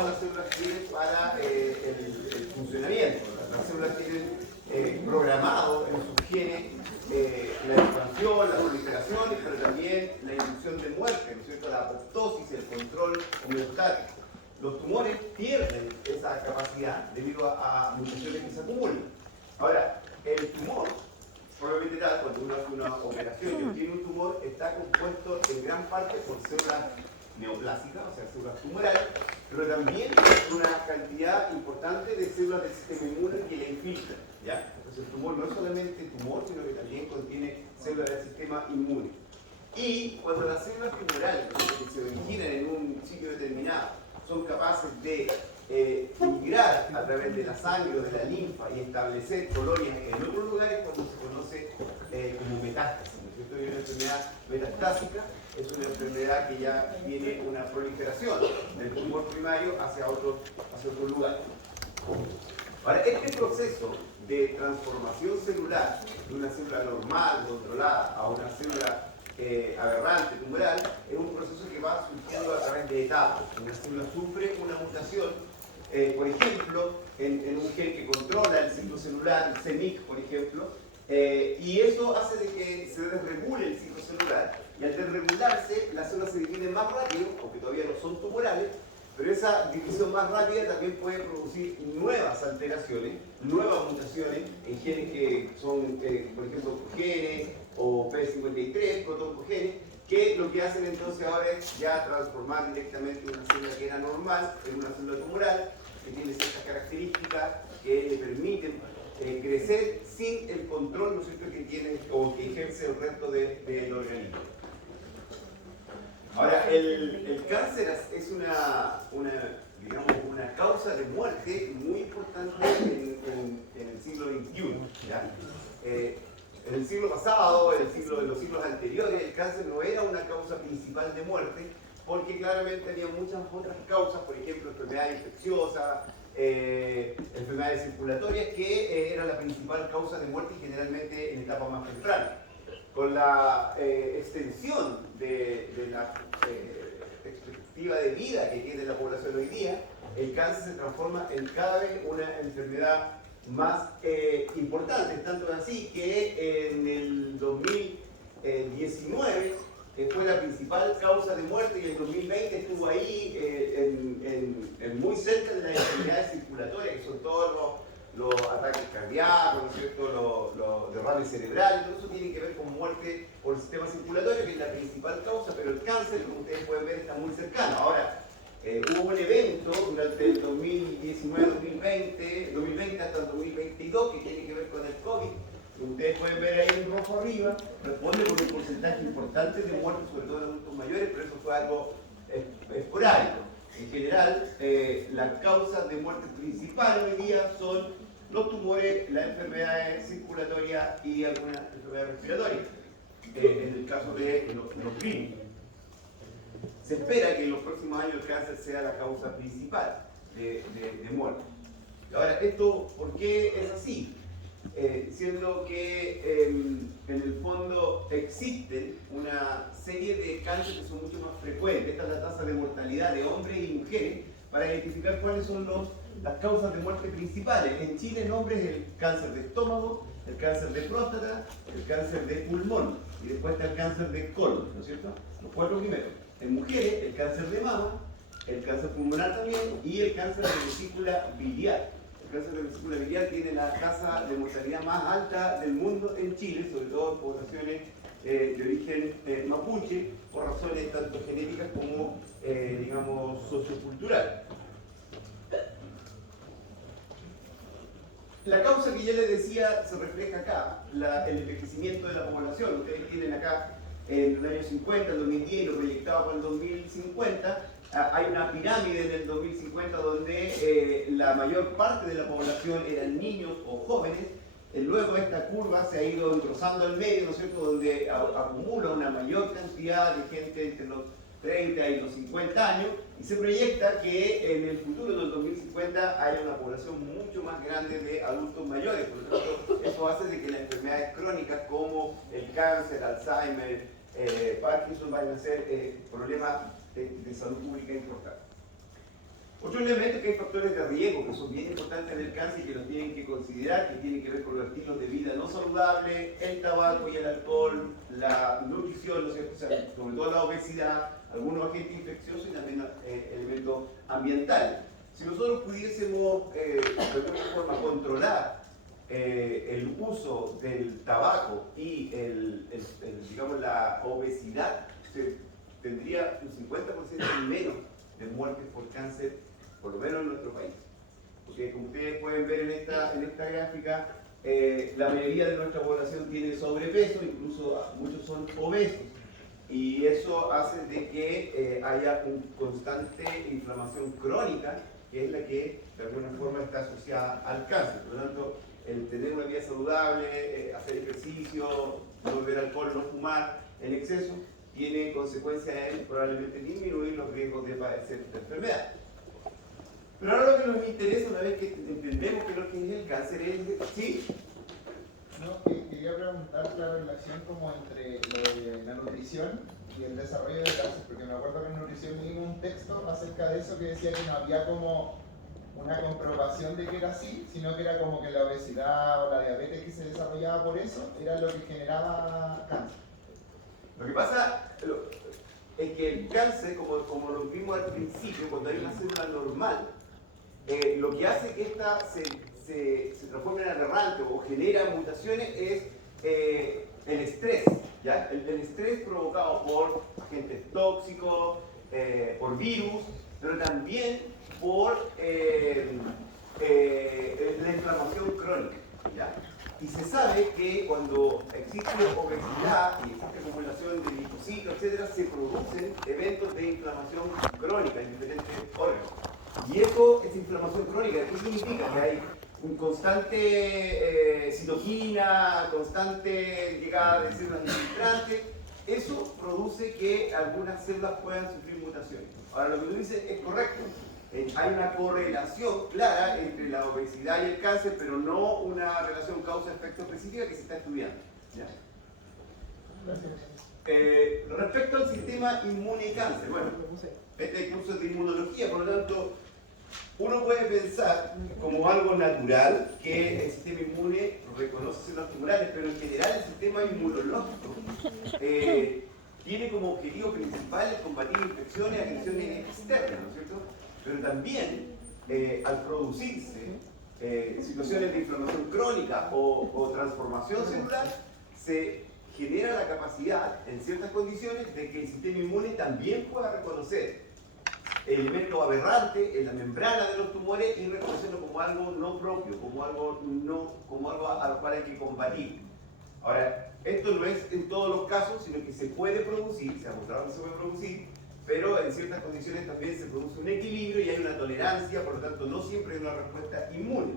todas las células tienen para el funcionamiento. Las células tienen programado en sus genes la expansión, la proliferación, pero también la inducción de muerte, ¿no es cierto? La apoptosis, el control homeostático. Los tumores pierden esa capacidad debido a mutaciones que se acumulan. Ahora, el tumor, probablemente tal, cuando uno hace una operación y obtiene un tumor, está compuesto en gran parte por células neoplásicas, o sea, células tumorales, pero también una cantidad importante de células del sistema inmune que la infiltran, ¿ya? Entonces el tumor no es solamente tumor, sino que también contiene células del sistema inmune. Y cuando las células tumorales, que se originan en un sitio determinado, son capaces de migrar a través de la sangre o de la linfa y establecer colonias en otros lugares, cuando se conoce como metástasis, ¿no es cierto? Es una enfermedad metastásica, es una enfermedad que ya tiene una proliferación del tumor primario hacia otros lugares. Ahora, este proceso de transformación celular de una célula normal, controlada, a una célula aberrante, tumoral, es un proceso que va surgiendo a través de etapas. Una célula sufre una mutación, por ejemplo, en un gen que controla el ciclo celular, el CEMIC, por ejemplo, y eso hace de que se desregule el ciclo celular, y al desregularse, las células se dividen más rápido, aunque todavía no son tumorales, pero esa división más rápida también puede producir nuevas alteraciones, nuevas mutaciones en genes que son, por ejemplo, genes o P53, protoncogenes, que lo que hacen entonces ahora es ya transformar directamente una célula que era normal en una célula tumoral, que tiene ciertas características que le permiten crecer sin el control, ¿no es cierto?, que tiene o que ejerce el resto del organismo. Ahora, el cáncer es digamos, una causa de muerte muy importante en el siglo XXI. ¿Ya? En el siglo pasado, en los siglos anteriores, el cáncer no era una causa principal de muerte, porque claramente había muchas otras causas, por ejemplo, enfermedades infecciosas, enfermedades circulatorias, que era la principal causa de muerte y generalmente en etapas más tempranas. Con la extensión de la expectativa de vida que tiene la población hoy día, el cáncer se transforma en cada vez una enfermedad más importante, tanto así que en el 2019 fue la principal causa de muerte y en el 2020 estuvo ahí muy cerca de las enfermedades circulatorias, que son todos los ataques cardíacos, ¿no es cierto?, los derrames cerebrales, todo eso tiene que ver con muerte por el sistema circulatorio, que es la principal causa, pero el cáncer, como ustedes pueden ver, está muy cercano. Ahora, hubo un evento durante el 2020 hasta el 2022, que tiene que ver con el COVID. Ustedes pueden ver ahí en rojo arriba, responde con un porcentaje importante de muertes, sobre todo en adultos mayores, pero eso fue algo esporádico. En general, las causas de muerte principales hoy día son los tumores, las enfermedades circulatorias y algunas enfermedades respiratorias, en el caso de los clínicos. Se espera que en los próximos años el cáncer sea la causa principal de muerte. Ahora, ¿por qué es así? Siendo que en el fondo existen una serie de cánceres que son mucho más frecuentes. Esta es la tasa de mortalidad de hombres y mujeres para identificar cuáles son las causas de muerte principales. En Chile en hombres el cáncer de estómago, el cáncer de próstata, el cáncer de pulmón y después está el cáncer de colon, ¿no es cierto? Los 4 primeros. En mujeres el cáncer de mama, el cáncer pulmonar también y el cáncer de vesícula biliar. El cáncer de vesícula biliar tiene la tasa de mortalidad más alta del mundo en Chile, sobre todo en poblaciones de origen mapuche, por razones tanto genéticas como, digamos, socioculturales. La causa que yo les decía se refleja acá, el envejecimiento de la población. Ustedes tienen acá en el año 50, el 2010, lo proyectado para el 2050. Hay una pirámide en el 2050 donde la mayor parte de la población eran niños o jóvenes. Luego esta curva se ha ido engrosando al medio, ¿no es cierto?, donde acumula una mayor cantidad de gente entre los 30 y los 50 años, y se proyecta que en el futuro del 2050 haya una población mucho más grande de adultos mayores. Por lo tanto, eso hace de que las enfermedades crónicas como el cáncer, Alzheimer, Parkinson vayan a ser problemas de salud pública importantes. Otro elemento es que hay factores de riesgo que son bien importantes en el cáncer y que los tienen que considerar, que tienen que ver con los estilos de vida no saludables, el tabaco y el alcohol, la nutrición, ¿no es cierto? O sea, sobre todo la obesidad, algunos agentes infecciosos y también elementos ambientales. Si nosotros pudiésemos de alguna forma controlar el uso del tabaco y digamos, la obesidad, se tendría un 50% menos de muertes por cáncer, por lo menos en nuestro país. Porque como ustedes pueden ver en esta gráfica, la mayoría de nuestra población tiene sobrepeso, incluso muchos son obesos. Y eso hace de que haya una constante inflamación crónica, que es la que de alguna forma está asociada al cáncer. Por lo tanto, el tener una vida saludable, hacer ejercicio, no beber alcohol, no fumar en exceso, tiene consecuencias en probablemente disminuir los riesgos de padecer esta enfermedad. Pero ahora lo que nos interesa, una vez que entendemos que lo que es el cáncer es... ¿Sí? No, quería preguntar la relación como entre lo de la nutrición y el desarrollo del cáncer, porque me acuerdo que en nutrición leímos un texto acerca de eso que decía que no había como una comprobación de que era así, sino que era como que la obesidad o la diabetes que se desarrollaba por eso era lo que generaba cáncer. Lo que pasa es que el cáncer, como lo vimos al principio, cuando hay una célula normal, lo que hace que esta se transforme en aberrante o genera mutaciones es el estrés, ¿ya? El estrés provocado por agentes tóxicos, por virus, pero también por la inflamación crónica, ¿ya? Y se sabe que cuando existe obesidad y existe acumulación de linfocitos, etc., se producen eventos de inflamación crónica en diferentes órganos. Y esa inflamación crónica, ¿qué significa? Que hay un constante citokina, constante llegada de células infiltrantes. Eso produce que algunas células puedan sufrir mutaciones. Ahora, lo que tú dices es correcto. Hay una correlación clara entre la obesidad y el cáncer, pero no una relación causa-efecto específica que se está estudiando. ¿Ya? Respecto al sistema inmune y cáncer, bueno, este hay cursos de inmunología, por lo tanto, uno puede pensar como algo natural que el sistema inmune reconoce células tumorales, pero en general el sistema inmunológico tiene como objetivo principal el combatir infecciones y agresiones externas, ¿no es cierto? Pero también al producirse situaciones de inflamación crónica o transformación celular, se genera la capacidad en ciertas condiciones de que el sistema inmune también pueda reconocer elementos aberrantes en la membrana de los tumores y reconocerlo como algo no propio, como algo a lo cual hay que combatir. Ahora, esto no es en todos los casos, sino que se puede producir, se ha mostrado que se puede producir, pero en ciertas condiciones también se produce un equilibrio y hay una tolerancia, por lo tanto no siempre hay una respuesta inmune.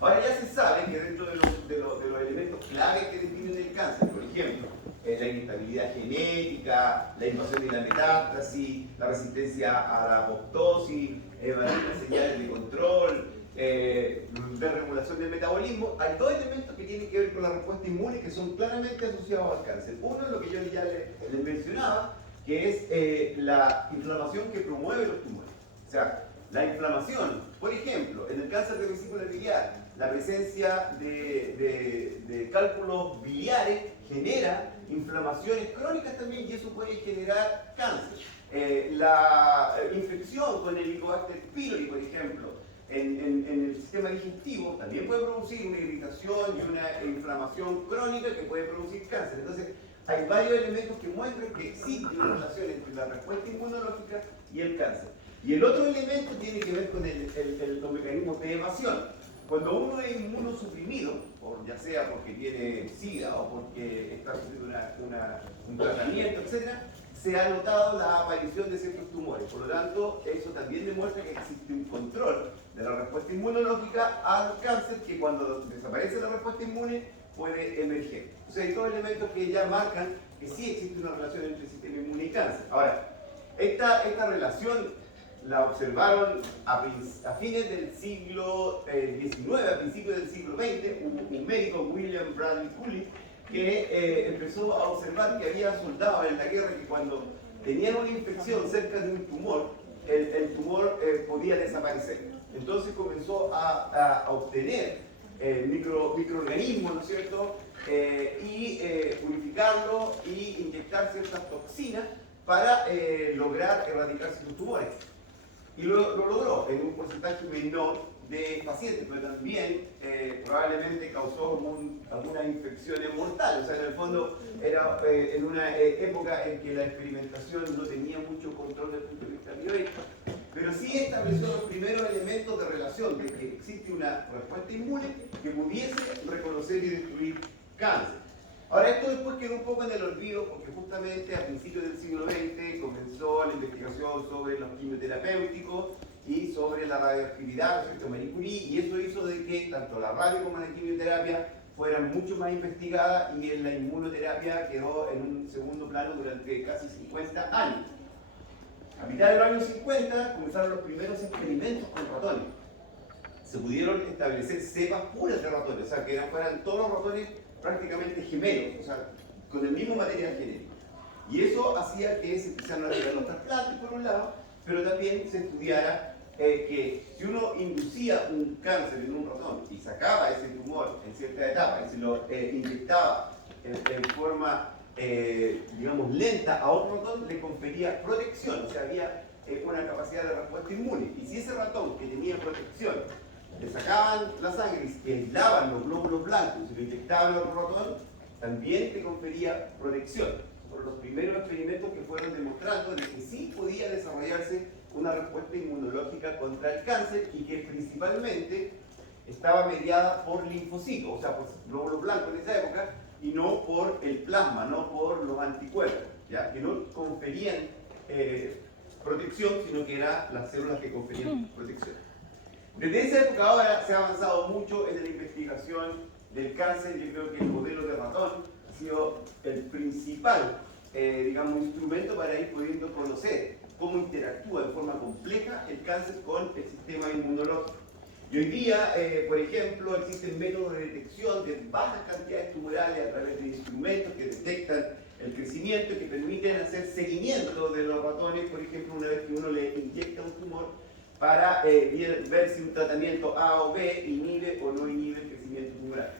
Ahora ya se sabe que dentro de los elementos claves que definen el cáncer, por ejemplo, la inestabilidad genética, la invasión de la metástasis, la resistencia a la apoptosis, evadir las señales de control, de regulación del metabolismo, hay dos elementos que tienen que ver con la respuesta inmune que son claramente asociados al cáncer. Uno es lo que yo ya les mencionaba, que es la inflamación que promueve los tumores. O sea, la inflamación, por ejemplo, en el cáncer de vesícula biliar, la presencia de cálculos biliares genera inflamaciones crónicas también y eso puede generar cáncer. La infección con el Helicobacter pylori, por ejemplo, en el sistema digestivo también puede producir una irritación y una inflamación crónica que puede producir cáncer. Entonces, hay varios elementos que muestran que existe una relación entre la respuesta inmunológica y el cáncer. Y el otro elemento tiene que ver con los mecanismos de evasión. Cuando uno es inmunosuprimido, ya sea porque tiene SIDA o porque está sufriendo un tratamiento, etc., se ha notado la aparición de ciertos tumores. Por lo tanto, eso también demuestra que existe un control de la respuesta inmunológica al cáncer que cuando desaparece la respuesta inmune puede emerger. O sea, hay dos elementos que ya marcan que sí existe una relación entre el sistema inmune y cáncer. Ahora, esta relación la observaron a fines del siglo XIX, a principios del siglo XX, un médico, William Bradley Cooley, que empezó a observar que había soldados en la guerra que cuando tenían una infección cerca de un tumor, el tumor podía desaparecer. Entonces comenzó a obtener microorganismos, ¿no es cierto? Y purificarlo y inyectar ciertas toxinas para lograr erradicar ciertos tumores. Y lo logró en un porcentaje menor de pacientes, pero también probablemente causó algunas infecciones mortales. O sea, en el fondo era en una época en que la experimentación no tenía mucho control desde el punto de vista bioético, pero sí estableció los primeros elementos de relación de que existe una respuesta inmune que pudiese reconocer y destruir cáncer. Ahora, esto después quedó un poco en el olvido porque justamente a principios del siglo XX comenzó la investigación sobre los quimioterapéuticos y sobre la radioactividad, ¿cierto? Marie Curie, y eso hizo de que tanto la radio como la quimioterapia fueran mucho más investigadas y en la inmunoterapia quedó en un segundo plano durante casi 50 años. A mitad de los años 50 comenzaron los primeros experimentos con ratones. Se pudieron establecer cepas puras de ratones, o sea, que fueran todos los ratones prácticamente gemelos, o sea, con el mismo material genético. Y eso hacía que se empezaran a realizar los trasplantes por un lado, pero también se estudiara que si uno inducía un cáncer en un ratón y sacaba ese tumor en cierta etapa y se lo inyectaba en forma, digamos, lenta a otro ratón, le confería protección, o sea, había una capacidad de respuesta inmune. Y si ese ratón que tenía protección le sacaban la sangre y aislaban los glóbulos blancos y lo inyectaban a otro ratón, también te confería protección. Fueron los primeros experimentos que fueron demostrando de que sí podía desarrollarse una respuesta inmunológica contra el cáncer y que principalmente estaba mediada por linfocitos, o sea, por glóbulos blancos en esa época, y no por el plasma, no por los anticuerpos, ¿ya? Que no conferían protección, sino que eran las células que conferían protección. Desde esa época ahora se ha avanzado mucho en la investigación del cáncer. Yo creo que el modelo de ratón ha sido el principal, digamos, instrumento para ir pudiendo conocer cómo interactúa de forma compleja el cáncer con el sistema inmunológico. Y hoy día, por ejemplo, existen métodos de detección de bajas cantidades tumorales a través de instrumentos que detectan el crecimiento y que permiten hacer seguimiento de los ratones, por ejemplo, una vez que uno le inyecta un tumor, para ver si un tratamiento A o B inhibe o no inhibe el crecimiento tumoral.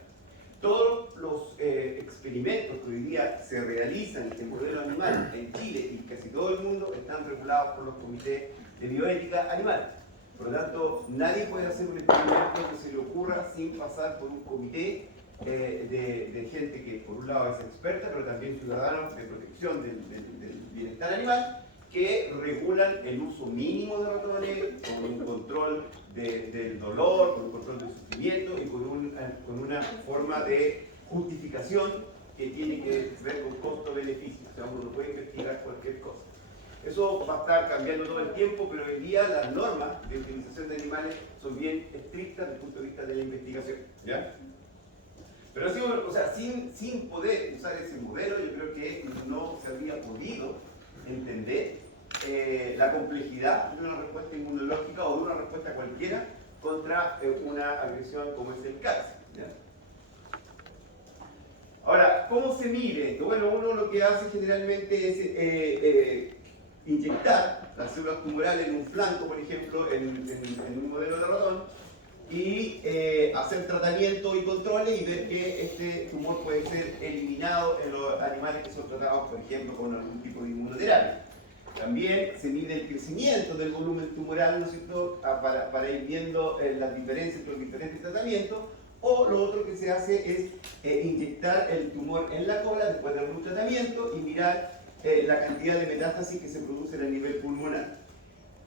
Todos los experimentos que hoy día se realizan en modelo animal en Chile y casi todo el mundo están regulados por los comités de bioética animal. Por lo tanto, nadie puede hacer un experimento que se le ocurra sin pasar por un comité de gente que por un lado es experta, pero también ciudadanos de protección del bienestar animal, que regulan el uso mínimo de ratones, con un control del dolor, con un control del sufrimiento y con una forma de justificación que tiene que ver con costo-beneficio. O sea, uno no puede investigar cualquier cosa. Eso va a estar cambiando todo el tiempo, pero hoy día las normas de utilización de animales son bien estrictas desde el punto de vista de la investigación, ¿ya? Pero así, o sea, sin poder usar ese modelo, yo creo que no se habría podido entender la complejidad de una respuesta inmunológica o de una respuesta cualquiera contra una agresión como es el cáncer, ¿ya? Ahora, ¿cómo se mide esto? Bueno, uno lo que hace generalmente es inyectar las células tumorales en un flanco, por ejemplo, en un modelo de ratón, y hacer tratamiento y controles y ver que este tumor puede ser eliminado en los animales que son tratados, por ejemplo, con algún tipo de inmunoterapia. También se mide el crecimiento del volumen tumoral, ¿no es cierto?, para ir viendo las diferencias entre los diferentes tratamientos. O lo otro que se hace es inyectar el tumor en la cola después de algún tratamiento y mirar la cantidad de metástasis que se producen a nivel pulmonar.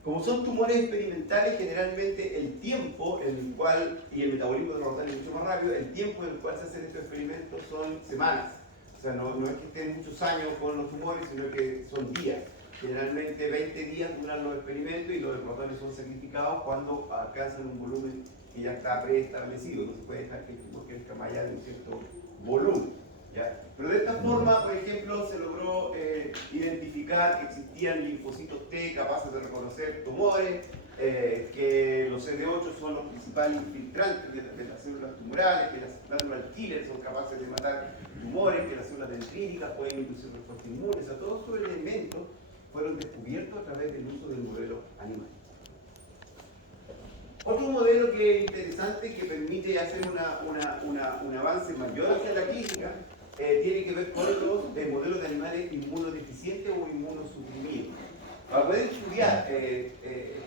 Como son tumores experimentales, generalmente el tiempo en el cual, y el metabolismo de los ratones es mucho más rápido, el tiempo en el cual se hacen estos experimentos son semanas. O sea, no es que estén muchos años con los tumores, sino que son días. Generalmente 20 días duran los experimentos y los ratones son sacrificados cuando alcanzan un volumen que ya está preestablecido. No se puede dejar que el tumor crezca más allá de un cierto volumen, ¿ya? Pero de esta forma, por ejemplo, se logró identificar que existían linfocitos T capaces de reconocer tumores, que los CD8 son los principales infiltrantes de las células tumorales, que las natural killers son capaces de matar tumores, que las células dendríticas pueden inducir respuesta inmune. O sea, todos estos elementos fueron descubiertos a través del uso del modelo animal. Otro modelo que es interesante, que permite hacer un avance mayor hacia la clínica, tiene que ver con los modelos de animales inmunodeficientes o inmunosuprimidos. Para poder estudiar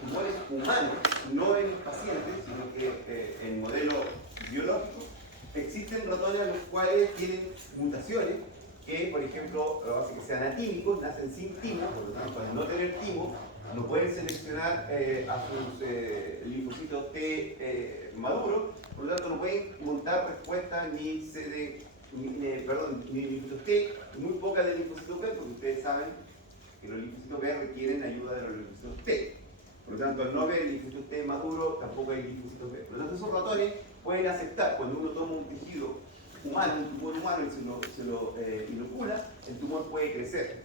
tumores humanos, no en pacientes, sino que en modelos biológicos, existen ratones a los cuales tienen mutaciones que, por ejemplo, hace que sean atímicos, nacen sin timo, por lo tanto, al no tener timo, no pueden seleccionar a sus linfocitos T maduros, por lo tanto, no pueden montar respuestas ni linfocitos T, muy pocas de linfocitos B, porque ustedes saben que los linfocitos B requieren ayuda de los linfocitos T. Por lo tanto, al no haber linfocitos T maduro, tampoco hay linfocitos B. Por lo tanto, esos ratones pueden aceptar, cuando uno toma un tejido humano, un tumor humano, y se lo inocula, el tumor puede crecer.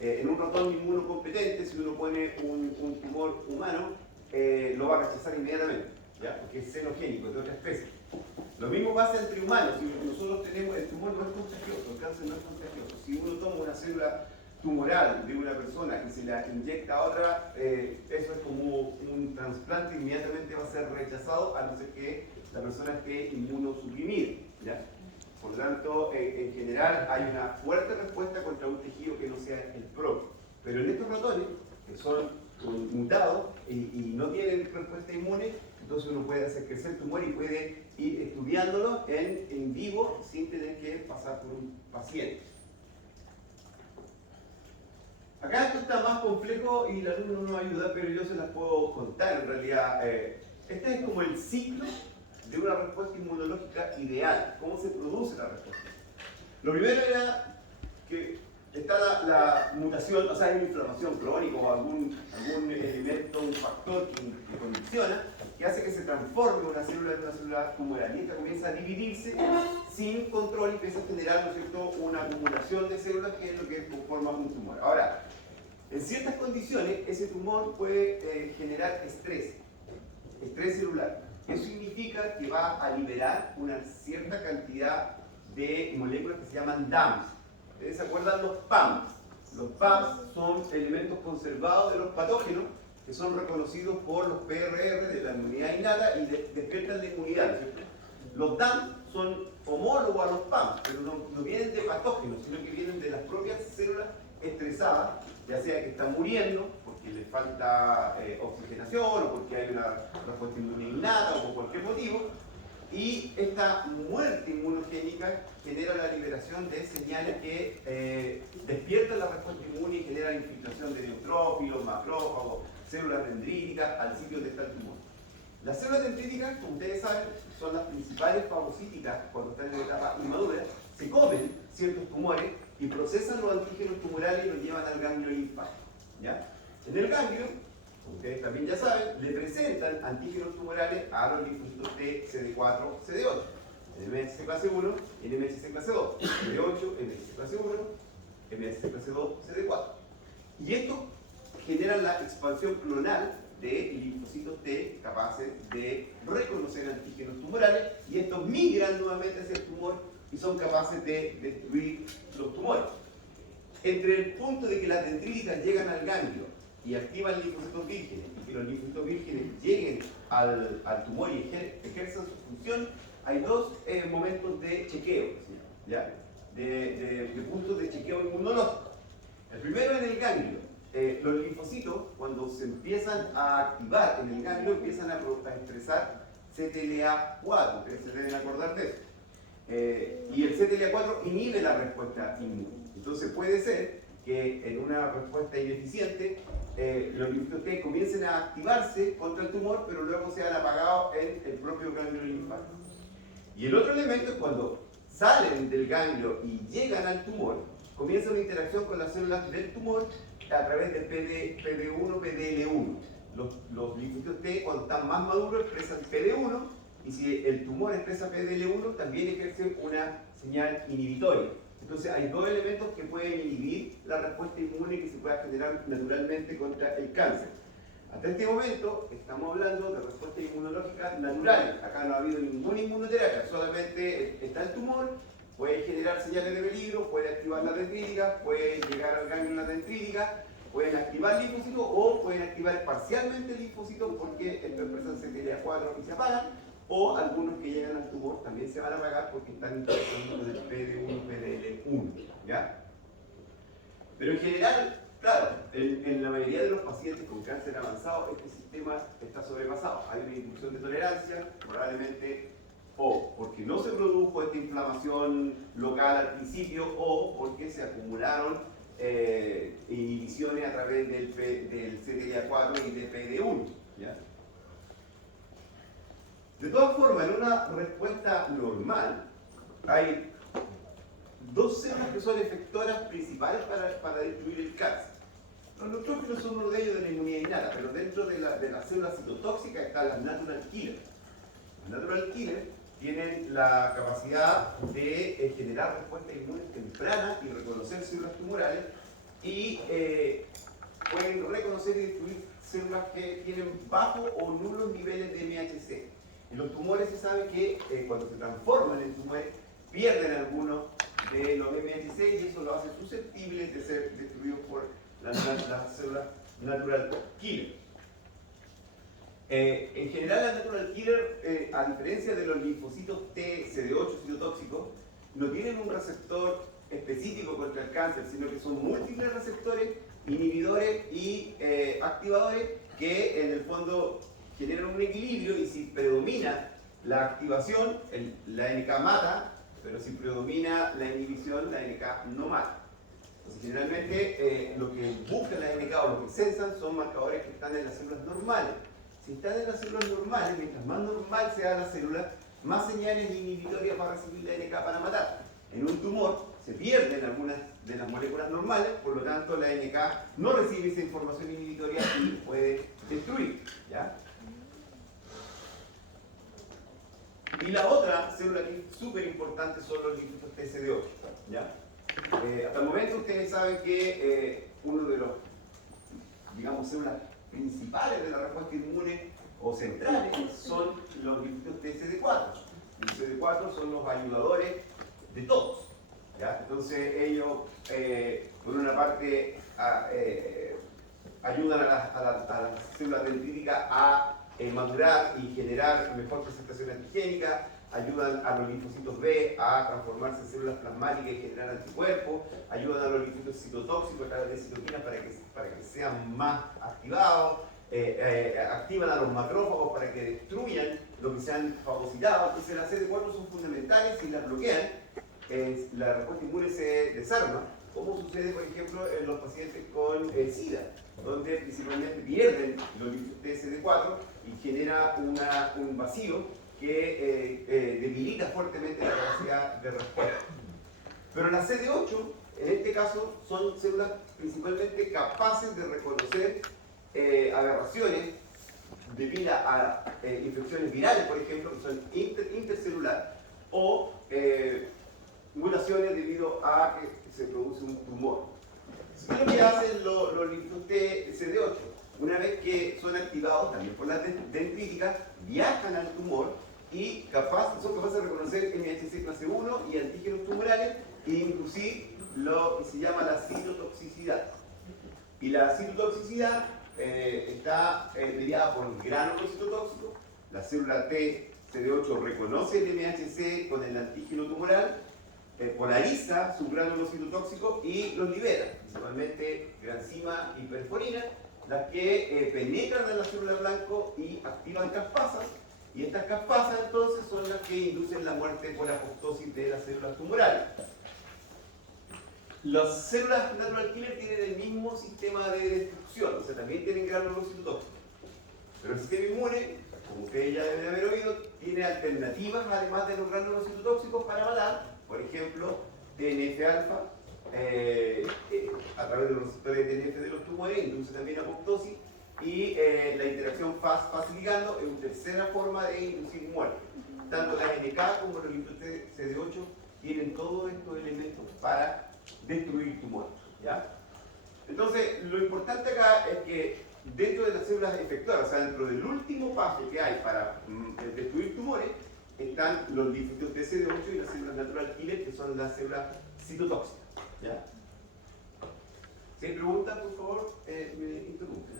En un ratón inmunocompetente, si uno pone un tumor humano, lo va a rechazar inmediatamente, ¿ya? Porque es xenogénico, es de otra especie. Lo mismo pasa entre humanos. Si nosotros tenemos, el tumor no es contagioso, el cáncer no es contagioso. Si uno toma una célula tumoral de una persona y se la inyecta a otra, eso es como un trasplante, inmediatamente va a ser rechazado, a no ser que la persona esté inmunosuprimida, ¿ya? Por lo tanto, en general hay una fuerte respuesta contra un tejido que no sea el propio. Pero en estos ratones, que son mutados y no tienen respuesta inmune, entonces uno puede hacer crecer el tumor y puede ir estudiándolo en vivo sin tener que pasar por un paciente. Acá esto está más complejo y el alumno no ayuda, pero yo se las puedo contar en realidad. Este es como el ciclo de una respuesta inmunológica ideal. ¿Cómo se produce la respuesta? Lo primero era que está la mutación, o sea, hay una inflamación crónica o algún elemento, un factor que condiciona, que hace que se transforme una célula en una célula tumoral. Y esta comienza a dividirse sin control y empieza a generar, ¿no es cierto?, una acumulación de células que es lo que conforma un tumor. Ahora, en ciertas condiciones, ese tumor puede generar estrés celular. Eso significa que va a liberar una cierta cantidad de moléculas que se llaman DAMs. ¿Ustedes se acuerdan los PAMs? Los PAMs son elementos conservados de los patógenos que son reconocidos por los PRR de la inmunidad innata y despiertan la inmunidad, ¿no es cierto? Los DAMs son homólogos a los PAMs, pero no vienen de patógenos, sino que vienen de las propias células estresadas, ya sea que están muriendo porque les falta oxigenación o porque hay una respuesta inmune innata o por cualquier motivo, y esta muerte inmunogénica genera la liberación de señales que despiertan la respuesta inmune y generan infiltración de neutrófilos, macrófagos, células dendríticas al sitio donde está el tumor. Las células dendríticas, como ustedes saben, son las principales fagocíticas cuando están en la etapa inmadura, se comen ciertos tumores y procesan los antígenos tumorales y los llevan al ganglio linfático, ¿ya? En el ganglio, como ustedes también ya saben, le presentan antígenos tumorales a los linfocitos T, CD4, CD8, MHC clase 1 y MHC clase 2, CD8, MHC clase 1, MHC clase 2, CD4. Y esto genera la expansión clonal de linfocitos T capaces de reconocer antígenos tumorales y estos migran nuevamente hacia el tumor y son capaces de destruir los tumores. Entre el punto de que las dendríticas llegan al ganglio y activan linfocitos vírgenes y que los linfocitos vírgenes lleguen al tumor y ejerzan su función, hay dos momentos de chequeo, ¿ya? De puntos de chequeo inmunológico. El primero en el ganglio. Los linfocitos, cuando se empiezan a activar en el ganglio, empiezan a expresar CTLA4, ustedes se deben acordar de eso. Y el CTLA4 inhibe la respuesta inmune. Entonces puede ser que en una respuesta ineficiente los linfocitos T comiencen a activarse contra el tumor, pero luego sean apagados en el propio ganglio linfático. Y el otro elemento es cuando salen del ganglio y llegan al tumor, comienza una interacción con las células del tumor a través de PD1, PDL1. Los linfocitos T, cuando están más maduros, expresan PD1, y si el tumor expresa PDL1, también ejerce una señal inhibitoria. Entonces hay dos elementos que pueden inhibir la respuesta inmune que se pueda generar naturalmente contra el cáncer. Hasta este momento estamos hablando de respuestas inmunológicas naturales. Acá no ha habido ninguna inmunoterapia, solamente está el tumor, puede generar señales de peligro, puede activar la dendrítica, puede llegar al ganglio la dendrítica, pueden activar linfocitos o pueden activar parcialmente linfocitos porque expresan CTLA4 y se apagan, o algunos que llegan al tumor también se van a apagar porque están interactuando con el PD1, PDL1, ¿ya? Pero en general, claro, en la mayoría de los pacientes con cáncer avanzado, este sistema está sobrepasado. Hay una inducción de tolerancia, probablemente o porque no se produjo esta inflamación local al principio, o porque se acumularon inhibiciones a través del CTLA4 y de PD1, ¿ya? De todas formas, en una respuesta normal, hay dos células que son efectoras principales para destruir el cáncer. Los neutrófilos son uno de ellos de la inmunidad innata, pero dentro de las células citotóxicas están las natural killers. Las natural killers tienen la capacidad de generar respuestas inmunes tempranas y reconocer células tumorales y pueden reconocer y destruir células que tienen bajos o nulos niveles de MHC. En los tumores se sabe que cuando se transforman en tumores pierden algunos de los MHC y eso lo hace susceptible de ser destruidos por las células natural killer. En general, las natural killer, a diferencia de los linfocitos T, CD8 citotóxicos, no tienen un receptor específico contra el cáncer, sino que son múltiples receptores, inhibidores y activadores que en el fondo generan un equilibrio, y si predomina la activación, la NK mata, pero si predomina la inhibición, la NK no mata. Entonces, generalmente lo que buscan las NK o lo que sensan son marcadores que están en las células normales. Si están en las células normales, mientras más normal sea la célula, más señales inhibitorias va a recibir la NK para matar. En un tumor se pierden algunas de las moléculas normales, por lo tanto la NK no recibe esa información inhibitoria y puede destruir, ¿ya? Y la otra célula que es súper importante son los linfocitos TCD8, ¿ya? Hasta el momento ustedes saben que uno de los, digamos, células principales de la respuesta inmune o centrales son los linfocitos TCD4. Los TCD4 son los ayudadores de todos, ¿ya? Entonces ellos, por una parte, ayudan a las células dendríticas a madurar y generar mejor presentación antigénica, ayudan a los linfocitos B a transformarse en células plasmáticas y generar anticuerpos, ayudan a los linfocitos citotóxicos a través de citoquinas para que sean más activados, activan a los macrófagos para que destruyan lo que se han fagocitado. Entonces las CD4 son fundamentales. Si las bloquean, la respuesta inmune se desarma, como sucede por ejemplo en los pacientes con SIDA, donde principalmente pierden los linfocitos CD4 y genera un vacío que debilita fuertemente la capacidad de respuesta. Pero las CD8, en este caso, son células principalmente capaces de reconocer aberraciones debidas a infecciones virales, por ejemplo, que son intercelular, o mutaciones debido a que se produce un tumor. ¿Qué es lo que hacen los linfocitos CD8? Una vez que son activados también por las dendríticas, viajan al tumor y son capaces de reconocer MHC clase 1 y antígenos tumorales e inducir lo que se llama la citotoxicidad. Y la citotoxicidad está mediada por gránulos citotóxicos. La célula T CD8 reconoce el MHC con el antígeno tumoral, polariza sus gránulos citotóxicos y los libera, principalmente granzima y perforina, las que penetran en la célula blanco y activan caspasas, y estas caspasas entonces son las que inducen la muerte por apoptosis de las células tumorales. Las células natural killer tienen el mismo sistema de destrucción, o sea, también tienen gránulos citotóxicos. Pero el sistema inmune, como ustedes ya deben haber oído, tiene alternativas además de los gránulos citotóxicos para matar, por ejemplo, TNF-alfa, a través de los receptores de TNF de los tumores, induce también apoptosis, y la interacción FAS-ligando es una tercera forma de inducir muerte. Tanto la NK como los linfocitos CD8 tienen todos estos elementos para destruir tumores, ¿ya? Entonces, lo importante acá es que dentro de las células efectoras, o sea, dentro del último paso que hay para destruir tumores, están los linfocitos TCD8 y las células natural killer, que son las células citotóxicas, ¿ya? Si hay preguntas, por favor, me interrumpen.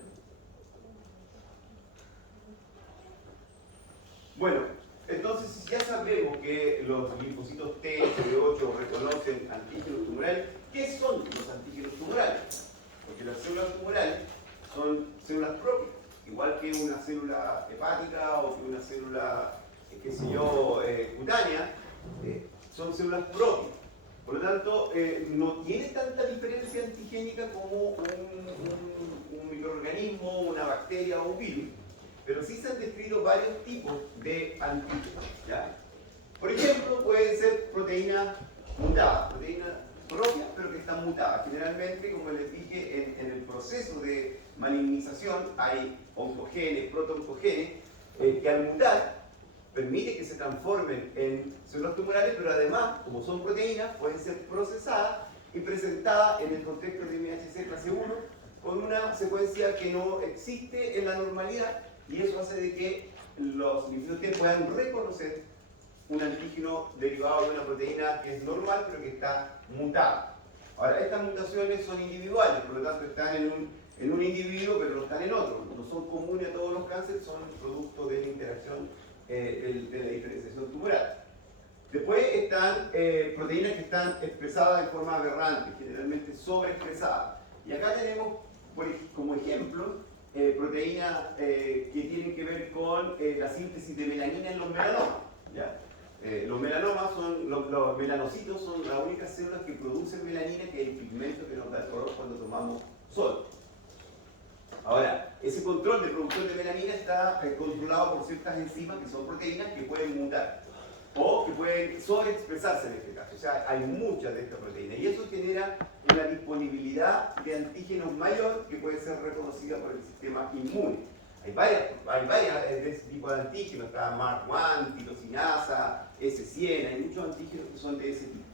Bueno, entonces ya sabemos que los linfocitos T, CD8 reconocen antígenos tumorales. ¿Qué son los antígenos tumorales? Porque las células tumorales son células propias, igual que una célula hepática o que una célula, qué sé yo, cutánea, son células propias. Por lo tanto, no tiene tanta diferencia antigénica como un microorganismo, una bacteria o un virus, pero sí se han descrito varios tipos de antígenos, ¿ya? Por ejemplo, pueden ser proteínas mutadas, proteínas propias pero que están mutadas. Generalmente, como les dije, en el proceso de malignización hay oncogenes, protooncogenes, que al mutar permite que se transformen en células tumorales, pero además, como son proteínas, pueden ser procesadas y presentadas en el contexto de MHC clase 1 con una secuencia que no existe en la normalidad, y eso hace de que los linfocitos T puedan reconocer un antígeno derivado de una proteína que es normal, pero que está mutada. Ahora, estas mutaciones son individuales, por lo tanto están en un individuo, pero no están en otro. No son comunes a todos los cánceres, son producto de la interacción de la diferenciación tumoral. Después están proteínas que están expresadas de forma aberrante, generalmente sobreexpresadas. Y acá tenemos, como ejemplo, proteínas que tienen que ver con la síntesis de melanina en los melanomas, ¿ya? Los melanomas son, los melanocitos son las únicas células que producen melanina, que es el pigmento que nos da el color cuando tomamos sol. Ahora, ese control de producción de melanina está controlado por ciertas enzimas que son proteínas que pueden mutar o que pueden sobreexpresarse en este caso. O sea, hay muchas de estas proteínas y eso genera una disponibilidad de antígenos mayor que puede ser reconocida por el sistema inmune. Hay varias de ese tipo de antígenos, está MARC1, tirosinasa, S100, hay muchos antígenos que son de ese tipo.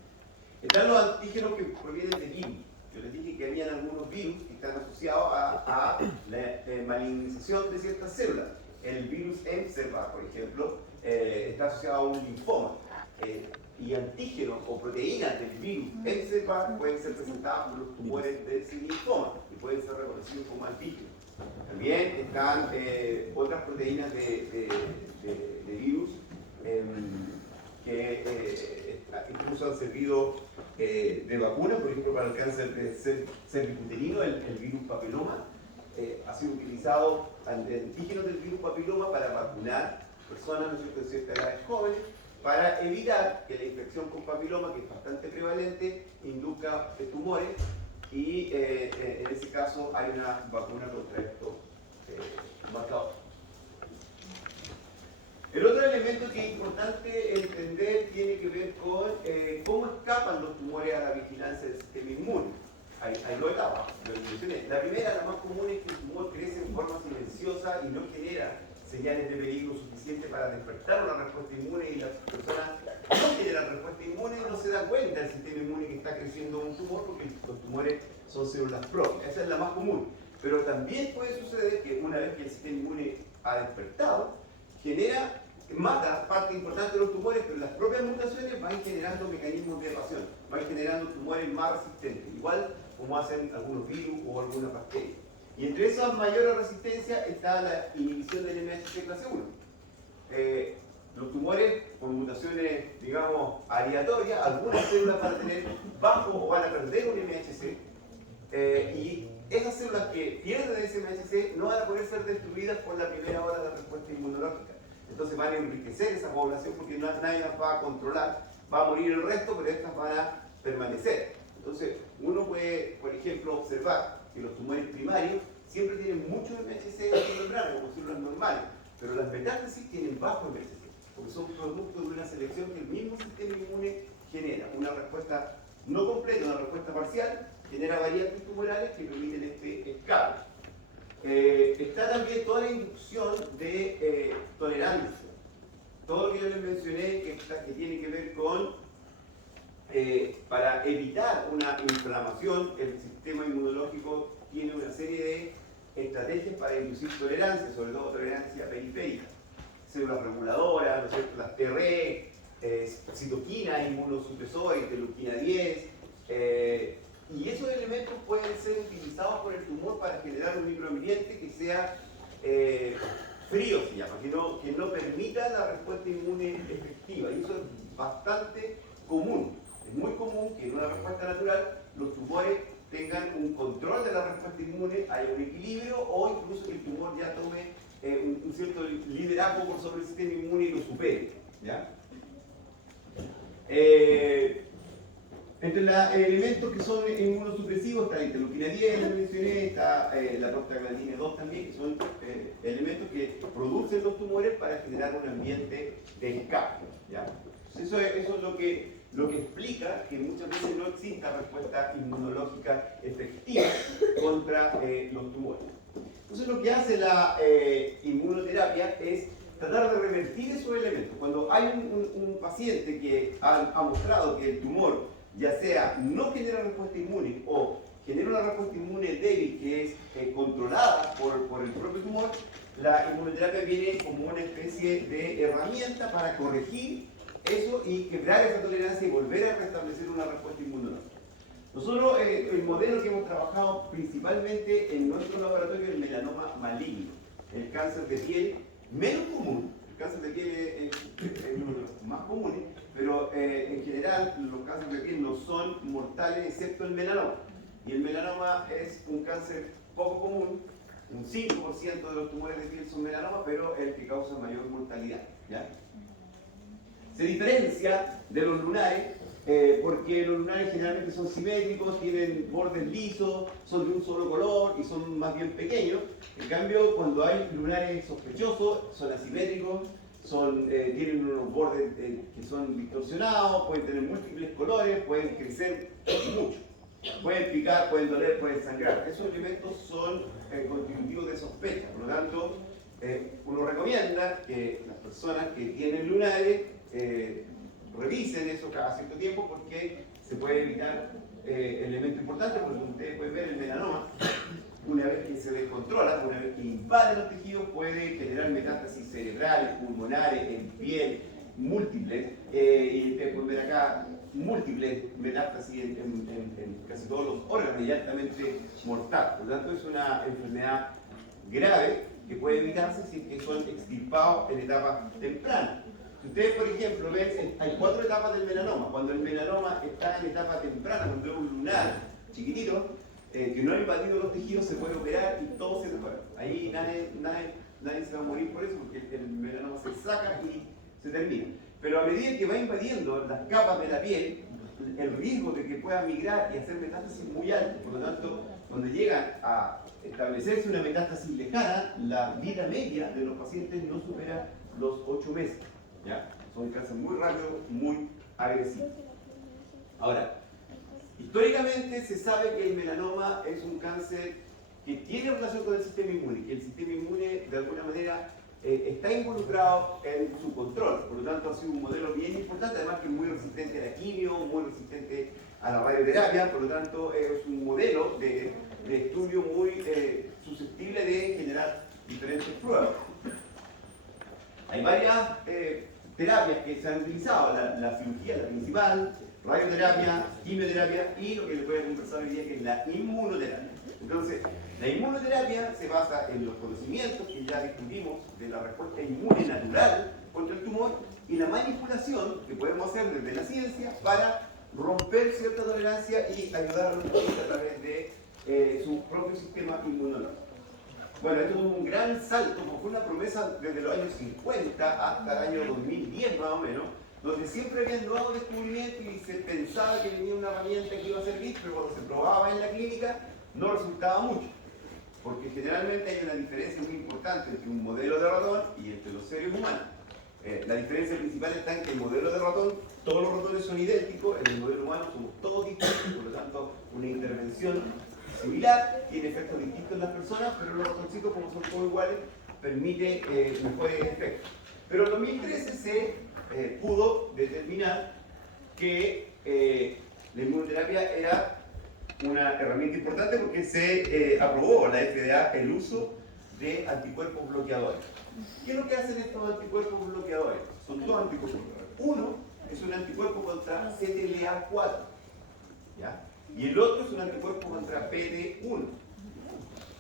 Están los antígenos que provienen de virus. Yo les dije que habían algunos virus que están asociados a la malignización de ciertas células. El virus Epstein-Barr, por ejemplo, está asociado a un linfoma. Y antígenos o proteínas del virus Epstein-Barr pueden ser presentadas por los tumores de ese linfoma y pueden ser reconocidos como antígenos. También están otras proteínas de virus que incluso han servido de vacuna, por ejemplo, para el cáncer cervicuterino, el virus papiloma. Ha sido utilizado antígenos del virus papiloma para vacunar personas, ¿no es cierto?, de ciertas edades jóvenes, para evitar que la infección con papiloma, que es bastante prevalente, induzca tumores, y en ese caso hay una vacuna contra estos marcadores. El otro elemento que es importante entender tiene que ver con cómo escapan los tumores a la vigilancia del sistema inmune. Hay dos etapas, lo mencioné. La primera, la más común, es que el tumor crece en forma silenciosa y no genera señales de peligro suficiente para despertar una respuesta inmune, y las personas no generan respuesta inmune y no se da cuenta del sistema inmune que está creciendo un tumor, porque los tumores son células propias. Esa es la más común. Pero también puede suceder que una vez que el sistema inmune ha despertado, mata parte importante de los tumores, pero las propias mutaciones van generando mecanismos de evasión, van generando tumores más resistentes, igual como hacen algunos virus o algunas bacterias. Y entre esas mayores resistencias está la inhibición del MHC clase 1. Los tumores con mutaciones, digamos, aleatorias, algunas células van a tener bajo o van a perder un MHC, y esas células que pierden ese MHC no van a poder ser destruidas por la primera hora de respuesta inmunológica. Entonces van a enriquecer esa población porque nadie las va a controlar. Va a morir el resto, pero estas van a permanecer. Entonces uno puede, por ejemplo, observar que los tumores primarios siempre tienen mucho MHC en la membrana, como células normales, pero las metástasis tienen bajo MHC, porque son producto de una selección que el mismo sistema inmune genera. Una respuesta no completa, una respuesta parcial, genera variantes tumorales que permiten este escape. Está también toda la inducción de tolerancia. Todo lo que yo les mencioné que tiene que ver con, para evitar una inflamación, el sistema inmunológico tiene una serie de estrategias para inducir tolerancia, sobre todo tolerancia periférica. Células reguladoras, ¿no es cierto?, las TR, citoquinas, inmunosupresores, interleuquina 10, Y esos elementos pueden ser utilizados por el tumor para generar un microambiente que sea frío, se llama, que no permita la respuesta inmune efectiva. Y eso es bastante común. Es muy común que en una respuesta natural los tumores tengan un control de la respuesta inmune, haya un equilibrio o incluso que el tumor ya tome un cierto liderazgo por sobre el sistema inmune y lo supere. ¿Ya? Entre los elementos que son inmunosupresivos está la interleuquina 10, que mencioné, está la prostaglandina 2 también, que son elementos que producen los tumores para generar un ambiente de escape. ¿Ya? Eso es lo que explica que muchas veces no exista respuesta inmunológica efectiva contra los tumores. Entonces lo que hace la inmunoterapia es tratar de revertir esos elementos. Cuando hay un paciente que ha mostrado que el tumor ya sea no genera respuesta inmune o genera una respuesta inmune débil que es controlada por el propio tumor, la inmunoterapia viene como una especie de herramienta para corregir eso y quebrar esa tolerancia y volver a restablecer una respuesta inmunológica. Nosotros, el modelo que hemos trabajado principalmente en nuestro laboratorio es el melanoma maligno, el cáncer de piel menos común. El cáncer de piel es uno de los más comunes, pero en general los cánceres de piel no son mortales excepto el melanoma. Y el melanoma es un cáncer poco común, un 5% de los tumores de piel son melanoma, pero el que causa mayor mortalidad. ¿Ya? Se diferencia de los lunares porque los lunares generalmente son simétricos, tienen bordes lisos, son de un solo color y son más bien pequeños. En cambio, cuando hay lunares sospechosos, son asimétricos, tienen unos bordes que son distorsionados, pueden tener múltiples colores, pueden crecer mucho. Pueden picar, pueden doler, pueden sangrar. Esos elementos son constitutivos de sospecha. Por lo tanto, uno recomienda que las personas que tienen lunares revisen eso cada cierto tiempo porque se puede evitar elementos importantes, porque ustedes pueden ver el melanoma, una vez que se descontrola, una vez que invade los tejidos, puede generar metástasis cerebrales, pulmonares, en piel, múltiples, y ustedes pueden ver acá múltiples metástasis en casi todos los órganos y altamente mortal. Por lo tanto, es una enfermedad grave que puede evitarse si es que son extirpados en etapas tempranas. Si ustedes, por ejemplo, ven, hay 4 etapas del melanoma. Cuando el melanoma está en etapa temprana, cuando es un lunar chiquitito, que no ha invadido los tejidos, se puede operar y todo se mejora. Ahí nadie se va a morir por eso, porque el melanoma se saca y se termina. Pero a medida que va invadiendo las capas de la piel, el riesgo de que pueda migrar y hacer metástasis es muy alto. Por lo tanto, cuando llegan a establecerse una metástasis lejana, la vida media de los pacientes no supera los 8 meses. ¿Ya? Son cánceres muy rápidos, muy agresivos. Ahora, históricamente se sabe que el melanoma es un cáncer que tiene relación con el sistema inmune, que el sistema inmune de alguna manera está involucrado en su control. Por lo tanto, ha sido un modelo bien importante, además que es muy resistente a la quimio, muy resistente a la radioterapia. Por lo tanto, es un modelo de estudio muy susceptible de generar diferentes pruebas. Hay varias terapias que se han utilizado, la cirugía, la principal, radioterapia, quimioterapia y lo que les voy a conversar hoy día, que es la inmunoterapia. Entonces, la inmunoterapia se basa en los conocimientos que ya discutimos de la respuesta inmune natural contra el tumor y la manipulación que podemos hacer desde la ciencia para romper cierta tolerancia y ayudar a los pacientes a través de su propio sistema inmunológico. Bueno, esto es un gran salto, como fue una promesa desde los años 50 hasta el año 2010 más o menos, donde siempre habían nuevos descubrimientos y se pensaba que venía una herramienta que iba a servir, pero cuando se probaba en la clínica no resultaba mucho, porque generalmente hay una diferencia muy importante entre un modelo de ratón y entre los seres humanos. La diferencia principal está en que el modelo de ratón, todos los ratones son idénticos, en el modelo humano somos todos distintos, por lo tanto una intervención similar, tiene efectos distintos en las personas, pero los ratoncitos, como son todos iguales, permite mejores efectos. Pero en 2013 se pudo determinar que la inmunoterapia era una herramienta importante porque se aprobó la FDA el uso de anticuerpos bloqueadores. ¿Qué es lo que hacen estos anticuerpos bloqueadores? Son dos anticuerpos bloqueadores. Uno es un anticuerpo contra CTLA4. ¿Ya? y el otro es un anticuerpo contra PD1.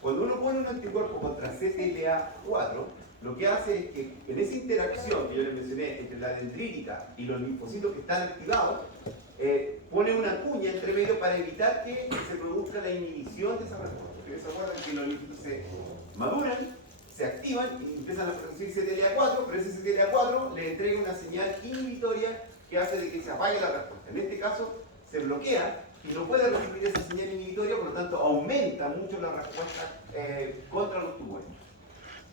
Cuando uno pone un anticuerpo contra CTLA4, lo que hace es que en esa interacción que yo les mencioné entre la dendrítica y los linfocitos que están activados, pone una cuña entre medio para evitar que se produzca la inhibición de esa respuesta. Ustedes se acuerdan que los linfocitos se maduran, se activan y empiezan a producir CTLA4, pero ese CTLA4 le entrega una señal inhibitoria que hace de que se apague la respuesta. En este caso, se bloquea y no puede recibir esa señal inhibitoria, por lo tanto aumenta mucho la respuesta contra los tumores.